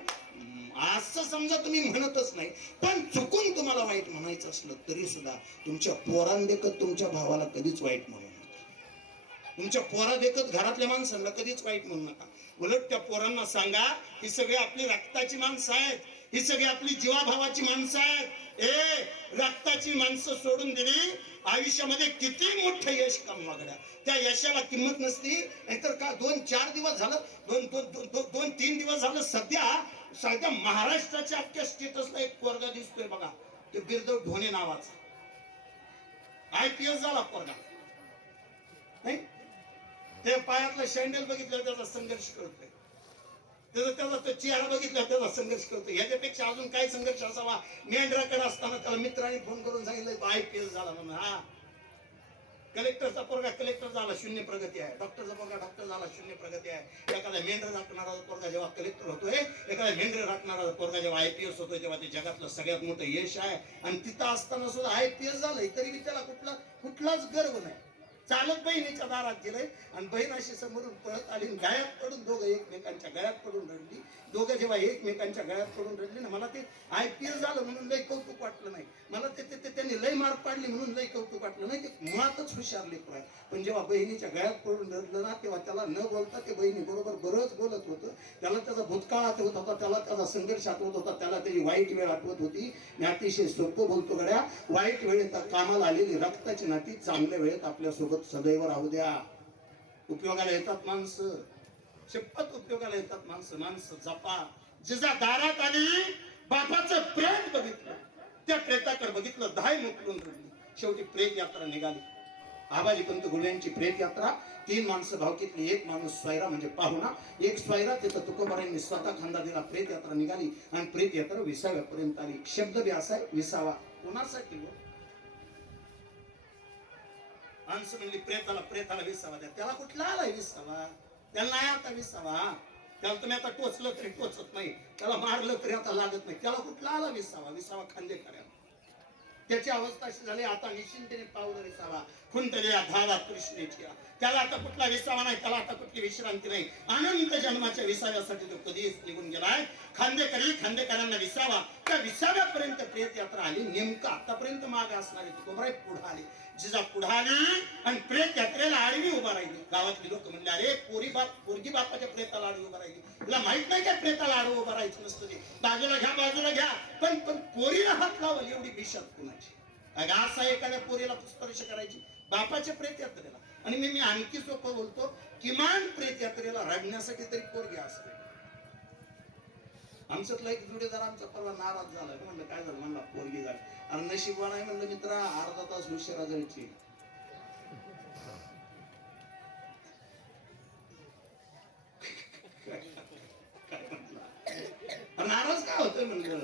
असं समजा तुम्ही म्हणतच नाही, पण चुकून तुम्हाला वाईट म्हणायचं असलं तरी सुद्धा तुमच्या पोरांदेखत तुमच्या भावाला कधीच वाईट म्हणू नका. तुमच्या पोरा देखत घरातल्या माणसांना कधीच वाईट म्हणू नका. उलट त्या पोरांना सांगा, ही सगळी आपली रक्ताची माणसं आहेत, ही सगळी आपली जीवाभावाची माणसं आहेत. रक्ताची माणसं सोडून दिली, आयुष्यामध्ये किती मोठं यश कमवागड्या, त्या यशाला किंमत नसती. नाहीतर का 2-4 दिवस झालं, 2-3 दिवस झालं, सध्या महाराष्ट्राच्या अख्ख्या स्टेटसला एक पोरगा दिसतोय बघा, ते बिरदेव ढोणे नावाचा. IPS झाला पोरगा. नाही ते पायातलं शँडल बघितलं त्याचा संघर्ष करतोय, त्याचा तो चेहरा बघितला त्याचा संघर्ष करतोय. ह्याच्यापेक्षा अजून काय संघर्ष असावा? मेंढराकडे असताना त्याला मित्रांनी फोन करून सांगितलं IPS झाला म्हणून. हा, कलेक्टरचा पोरगा कलेक्टर झाला, 0 प्रगती आहे. डॉक्टरचा पोरगा डॉक्टर झाला, 0 प्रगती आहे. एखादा मेंढर राखणारा पोरगा जेव्हा कलेक्टर होतोय, एखादा मेंढर राखणारा पोरगा जेव्हा IPS होतोय, तेव्हा ते जगातलं सगळ्यात मोठं यश आहे. आणि तिथं असताना सुद्धा IPS झालंय तरी त्याला कुठलाच गर्व नाही. चालत बहिणीच्या दारात गेलंय आणि बहीण अशी समोरून पळत आली, गळ्यात पडून दोघं एकमेकांच्या गळ्यात पडून रडली. दोघं जेव्हा एकमेकांच्या गळ्यात पडून रडली ना, मला ते IPL झालं म्हणून लय कौतुक वाटलं नाही. मला ते त्यांनी लय मार पाडली म्हणून लय कौतुक वाटलं नाही. ते मुळातच हुशार लेकरू आहे. पण जेव्हा बहिणीच्या गळ्यात पडून रडलं ना, तेव्हा त्याला न बोलता ते बहिणी बरोबर बरंच बोलत होतं. त्याला त्याचा भूतकाळ आठवत होता, त्याला त्याचा संघर्ष आठवत होता, त्याला त्याची वाईट वेळ आठवत होती. मी अतिशय सोपं बोलतो गड्या, वाईट वेळेत कामाला आलेली रक्ताची नाती चांगल्या वेळेत आपल्यासोबत सदैव राहू द्या. उपयोगाला येतात माणसं, शपथ उपयोगाला येतात माणसं. माणसं जपा. जिजा दारात आली, बापाचं प्रेत बघितलं, त्या प्रेताकडे बघितलं, धाय मोकलून रडली. शेवटी प्रेत यात्रा निघाली. आबाजी पंत गुड्यांची प्रेत यात्रा. 3 माणसं भावकीतली, 1 माणूस स्वैरा म्हणजे पाहुणा, 1 स्वैरा. तिथं तुकोबारांनी स्वतः खांदा दिला. प्रेत यात्रा निघाली आणि प्रेत यात्रा 20व्यापर्यंत आली. शब्द बी असा आहे 20वा. कोणासाठी? माणसं म्हणली प्रेताला 20वा द्या. त्याला कुठला आलाय 20वा? त्याला नाही आता 20वा. त्याला तुम्ही आता टोचलं तरी टोचत नाही, त्याला मारलं तरी आता लागत नाही. त्याला कुठला आला 20वा खांदेकऱ्याला. त्याची अवस्था अशी झाली, आता निश्चिंतेने पावलं 20वा. खुंटल्या धावात कृष्णेची. त्याला आता कुठला 20वा नाही, त्याला आता कुठली विश्रांती नाही. अनंत जन्माच्या 20व्यासाठी तो कधीच निघून गेलाय. खांदेकऱ्यांना 20वा. त्या 20व्यापर्यंत प्रेत यात्रा आली. नेमकं आतापर्यंत मागे असणारे तुकोबाराय पुढे आले. जिजा पुढे आली आणि प्रेत यात्रेला आडवी उभा राहिली. गावातली लोक म्हणले, अरे पोरगी बापाच्या प्रेताला आडवी उभा राहिली. तुला माहित नाही का प्रेताला आडवं उभं राहायचं नसतं ते. बाजूला घ्या. पण पोरीला हात लावल एवढी बिशात कुणाची? असा एखाद्या पोरीला स्पर्श करायची बापाच्या प्रेत यात्रेला. आणि मी आणखी सोपं बोलतो, किमान प्रेत यात्रेला रडण्यासाठी तरी पोरगी असते. आमच्यातला एक जुडेदार आमचा परवा नाराज झाला. म्हणलं काय झालं? म्हणला पोरगी झाली. अरे नशीबवान आहे म्हणलं मित्रा, अर्धा तास उशिरा जायची. नाराज काय होतोय म्हणलं?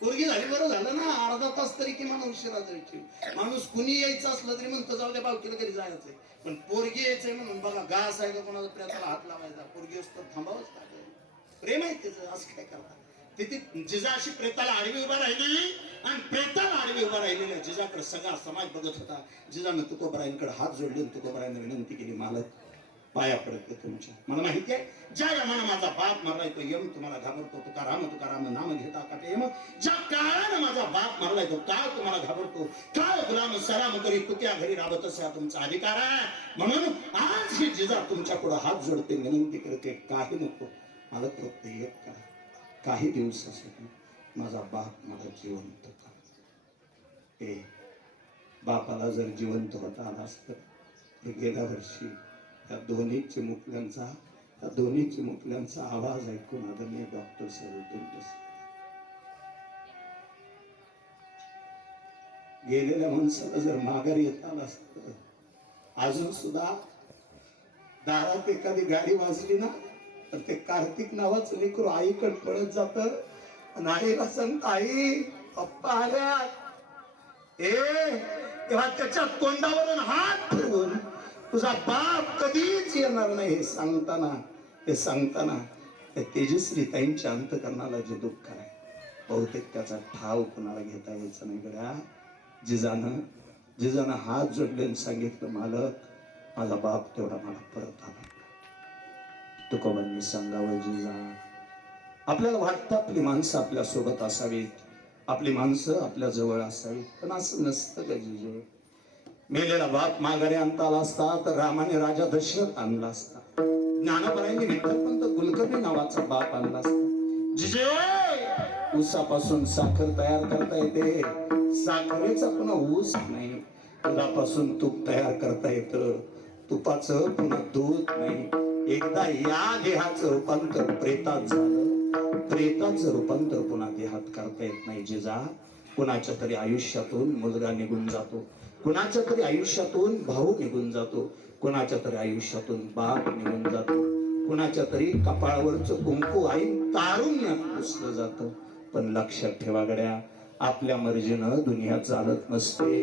पोरगी झाली बरं झालं ना, अर्धा तास तरी किमान उशिरा जायची. माणूस कुणी यायचं असलं तरी म्हणतो जाऊ द्या बावकीला घरी जायचंय. पण पोरगी यायचंय म्हणून बघा, घास आहे का कोणाचा प्रेताला हात लावायचा? पोरगी असतो थांबावंच लागेल. प्रेम आहे त्याचं. असं काय करता? तिथे जिजा अशी प्रेताला आडवी उभा राहिली आणि प्रेताला आडवी उभा राहिलेल्या जिजाकडे सगळा समाज बघत होता. जिजानं तुकोबारायांकडे हात जोडले, तुकोबारायांना विनंती केली, मालक पाया पडते तुमच्या. मला माहिती आहे, ज्या यमानं माझा बाप मारलाय तो यम तुम्हाला घाबरतो. तुकाराम नाम घेता काटे यम. ज्या काळानं माझा बाप मारलाय तो काळ तुम्हाला घाबरतो. काळ गुलाम सलाम करी तुक्या घरी राबत असा तुमचा अधिकार आहे. म्हणून आज ही जिजा तुमच्या पुढे हात जोडते, विनंती करते, काही नको मला फक्त एक करा. काही दिवसासाठी माझा बाप मला जिवंत करा. बापाला जर जिवंत होता आला असतं तर गेल्या वर्षी त्या दोन्ही चिमुकल्यांचा आवाज ऐकून आदरणीय डॉक्टर साहेब गेलेल्या माणसाला जर माघारी येता आलं असतं. अजून सुद्धा दारात एखादी गाडी वाजली ना तर ते कार्तिक नावाचं लेकरू आईकडे पळत जात आणि आईला सांगत, आई पप्पा आल्या. तेव्हा त्याच्या तोंडावरून हात फिरवून तुझा बाप कधीच येणार नाही हे सांगताना त्या तेजश्री ताईंच्या अंतकरणाला जे दुःख आहे बहुतेक त्याचा ठाव कुणाला घेता यायचं नाही गड्या. जिजानं हात जोडले सांगितलं, मालक माझा बाप तेवढा मला परत आला. तुकोबांनी सांगावं, जिजा आपल्याला वाटतं आपली माणसं आपल्या सोबत असावीत, आपली माणसं आपल्या जवळ असावीत, पण असं नसतं का जिजे? मेलेला बाप माघारी आणता आला असता तर रामाने राजा दशरथ आणला असता. ज्ञानोबारायांनी विठ्ठलपंत कुलकर्णी नावाचा बाप आणला असता. जिजे ऊसापासून साखर तयार करता येते, साखरेचा पुन्हा ऊस नाही. दुधापासून तूप तयार करता येतं, तुपाचं पुन्हा दूध नाही. एकदा या देहाचं रूपांतर प्रेतात झालं, प्रेताचं रूपांतर पुन्हा देहात करता येत नाही. जिजा कुणाच्या तरी आयुष्यातून मुलगा निघून जातो, कुणाच्या तरी आयुष्यातून भाऊ निघून जातो, कुणाच्या तरी आयुष्यातून बाप निघून जातो, कुणाच्या तरी कपाळावरचं कुंकू आई तारुण्यात पुसलं जातं. पण लक्षात ठेवा गड्या, आपल्या मर्जीनं दुनिया चालत नसते.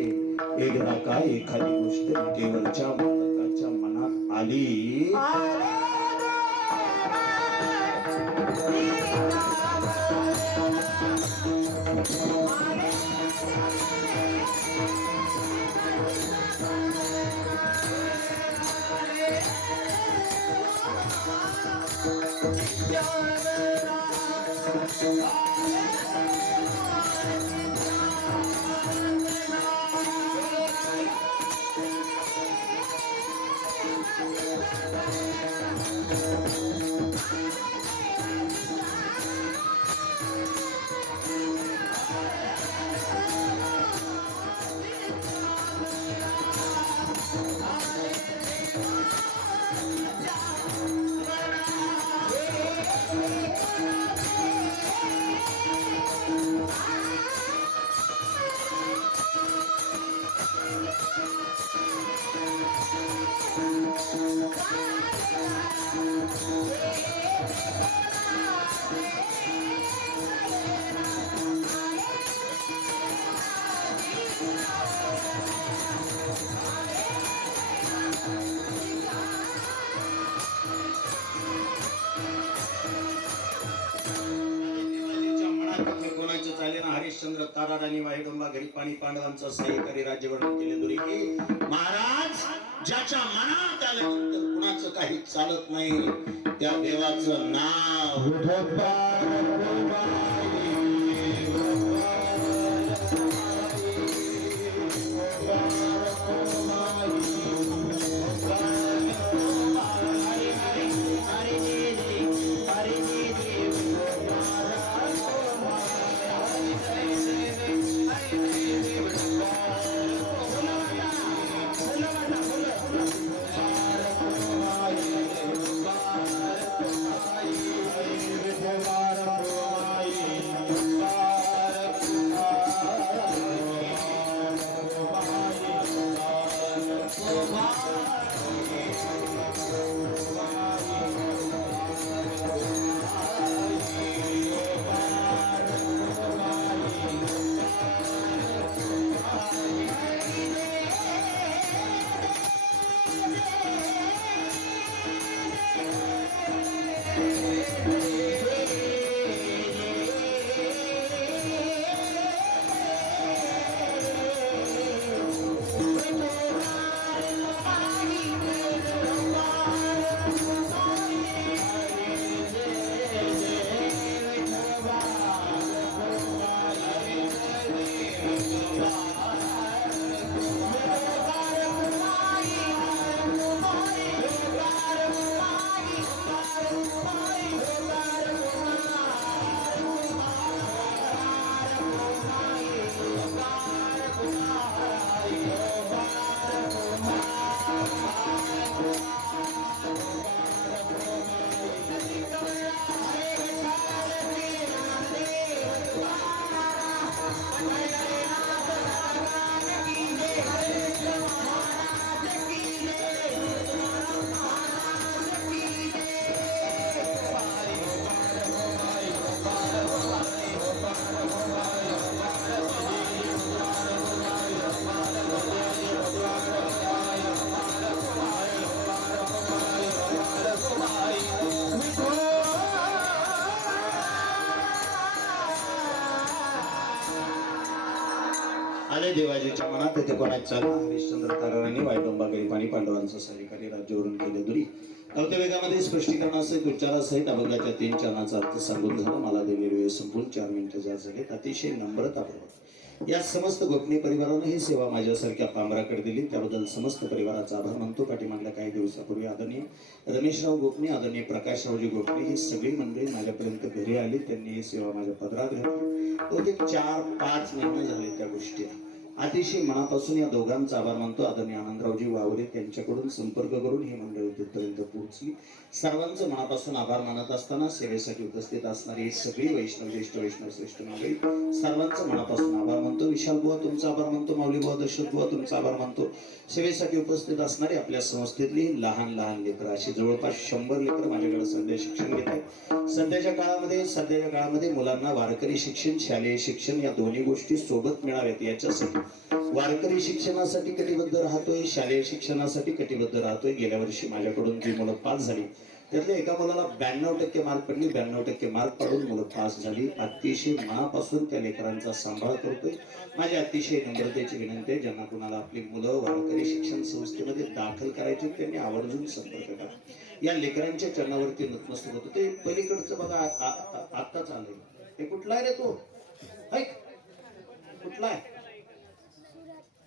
एकदा का एखादी गोष्ट केवळच्या मालकाच्या मनात आली हरिश्चंद्र तारा राणी वाहिडोंबा घरी पाणी पांडवांचा सह्याकारी राज्यवर्णन केले दुरी की महाराज ज्याच्या मनात आल्यानंतर कुणाचं काही चालत नाही त्या देवाचं नाव आले देवाजीच्या मनात ते कोणाच चालला हरिश्चंद्र ताराराणी वायडोंबा गरी पाणी पांडवांचा सहकारी राज्यवरून केले दुरी नवत्या वेगामध्ये स्पष्टीकरणासहित उच्चारासहित अभंगाच्या 3 चरणाचा अर्थ सांगून झाला. मला दिलेली वेळ संपूर्ण 4 मिनिटं जा झालेत. अतिशय नम्रतापूर्वक या समस्त गोपनीय परिवारानं ही सेवा माझ्यासारख्या पामराकडे दिली त्याबद्दल समस्त परिवाराचा आभार मानतो. पाठीमागल्या काही दिवसापूर्वी आदरणीय रमेशराव गोपने आदरणीय प्रकाशरावजी गोपने ही सगळी मंडळी माझ्यापर्यंत घरी आली. त्यांनी ही सेवा माझ्या पदरात घातली. बहुतेक 4-5 महिने झाले त्या गोष्टी. अतिशय मनापासून या दोघांचा आभार मानतो. आदरणीय आनंदरावजी वावरे त्यांच्याकडून संपर्क करून ही मंडळी तिथपर्यंत पोहोचली. सर्वांचं मनापासून आभार मानत असताना सेवेसाठी उपस्थित असणारी सगळी वैष्णव ज्येष्ठ वैष्णव श्रेष्ठ मंडळी सर्वांचं मनापासून आभार मानतो. विशाल बुवा तुमचा आभार मानतो. माऊली बुवा दशरथ बुवा तुमचा आभार मानतो. सेवेसाठी उपस्थित असणारी आपल्या संस्थेतली लहान लहान लेकरं अशी जवळपास 100 लेकरं माझ्याकडे सध्या शिक्षण घेत आहेत. सध्याच्या काळामध्ये मुलांना वारकरी शिक्षण शालेय शिक्षण या दोन्ही गोष्टी सोबत मिळाव्यात याच्यासाठी वारकरी शिक्षणासाठी कटिबद्ध राहतोय, शालेय शिक्षणासाठी कटिबद्ध राहतोय. गेल्या वर्षी माझ्याकडून जी मुलं पास झाली त्यातल्या एका मुलाला 92% मार्क पडली. 92% मार्क पडून मुलं पास झाली. अतिशय मनापासून त्या लेकरांचा सांभाळ करतोय. माझी अतिशय नम्रतेची विनंती आहे, ज्यांना कुणाला आपली मुलं वारकरी शिक्षण संस्थेमध्ये दाखल करायचे त्यांनी आवर्जून संपर्क करा. या लेकरांच्या चरणावरती नतमस्तक होतो. ते पलीकडचं बघा आत्ताच आलंय. ते कुठला आहे रे तो? ऐक, कुठला आहे?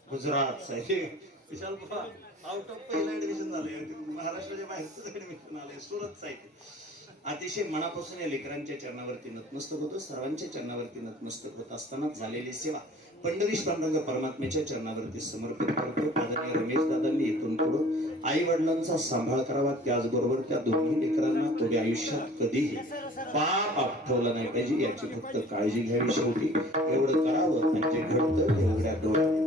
गुजरात विशाल आउट ऑफ पहिलं ऍडमिशन झालंय. महाराष्ट्राच्या बाहेरच ऍडमिशन आलंय. सुरत साहित्य. अतिशय मनापासून या लेकरांच्या चरणावरती नतमस्तक होतो. सर्वांच्या चरणावरती नतमस्तक होत असताना झालेली सेवा पंढरीश पांडुरंग परमात्म्याच्या चरणावरती समर्पित करतो. आदरणीय रमेश दादांनी इथून पुढे आई वडिलांचा सांभाळ करावा. त्याचबरोबर त्या दोन्ही लेकरांना पुढे आयुष्यात कधीही पाप आठवलं नाही पाहिजे याची फक्त काळजी घ्यावी. शेवटी एवढं करावं म्हणजे घडतं एवढ्या डोळ्यात.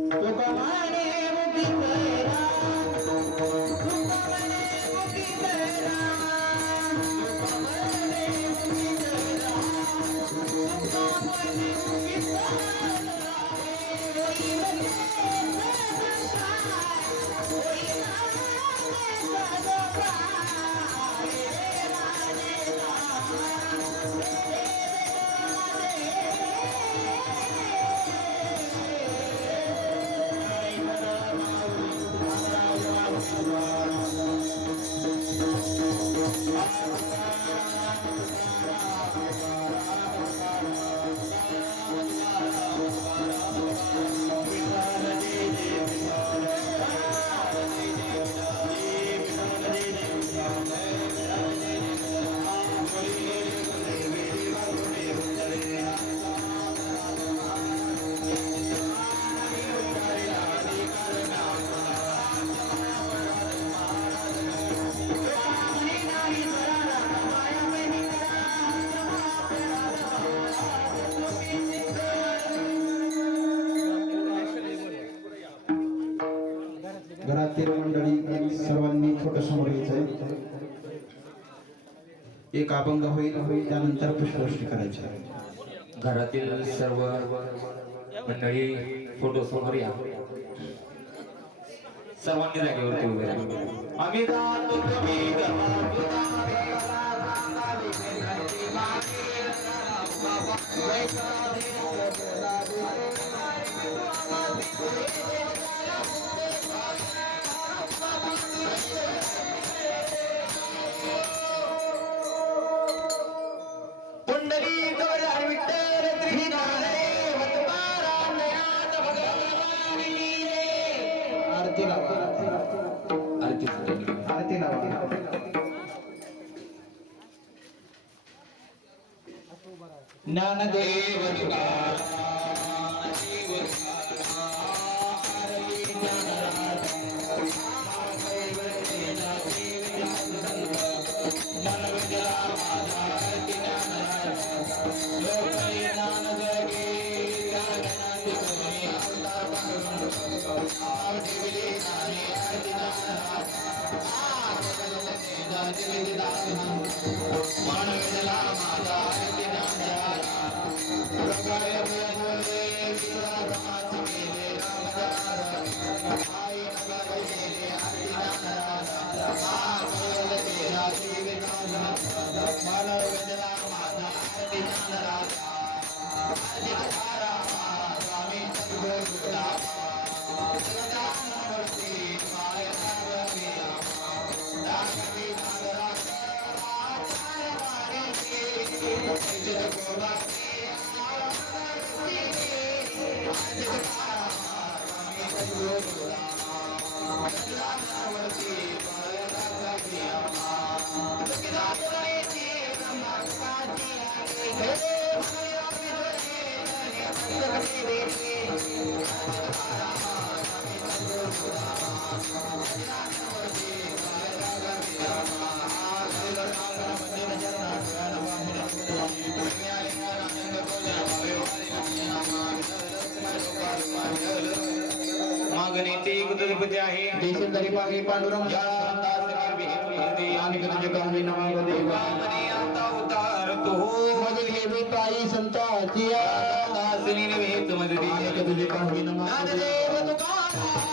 घरातील मंडळी सर्वांनी छोटं समोर यायचं. एक अभंग होईल त्यानंतर पुष्पवृष्टी करायची आहे. घरातील सर्व मंडळी फोटो समोर या. सर्वांनी जागेवरती उभे राहा. आम्ही जातो तुम्ही आरती लावा. आरती लावा. ज्ञानदेव मागणी ते गुरुपती आहे. देशेंदरी पागे पांडुरंग आणि तुझे काही नाव देवा आता उतारतो मग घेवी पायी संताची दासनी नव्हे तुमचे आणि तुझे काही नामदेव तुकाराम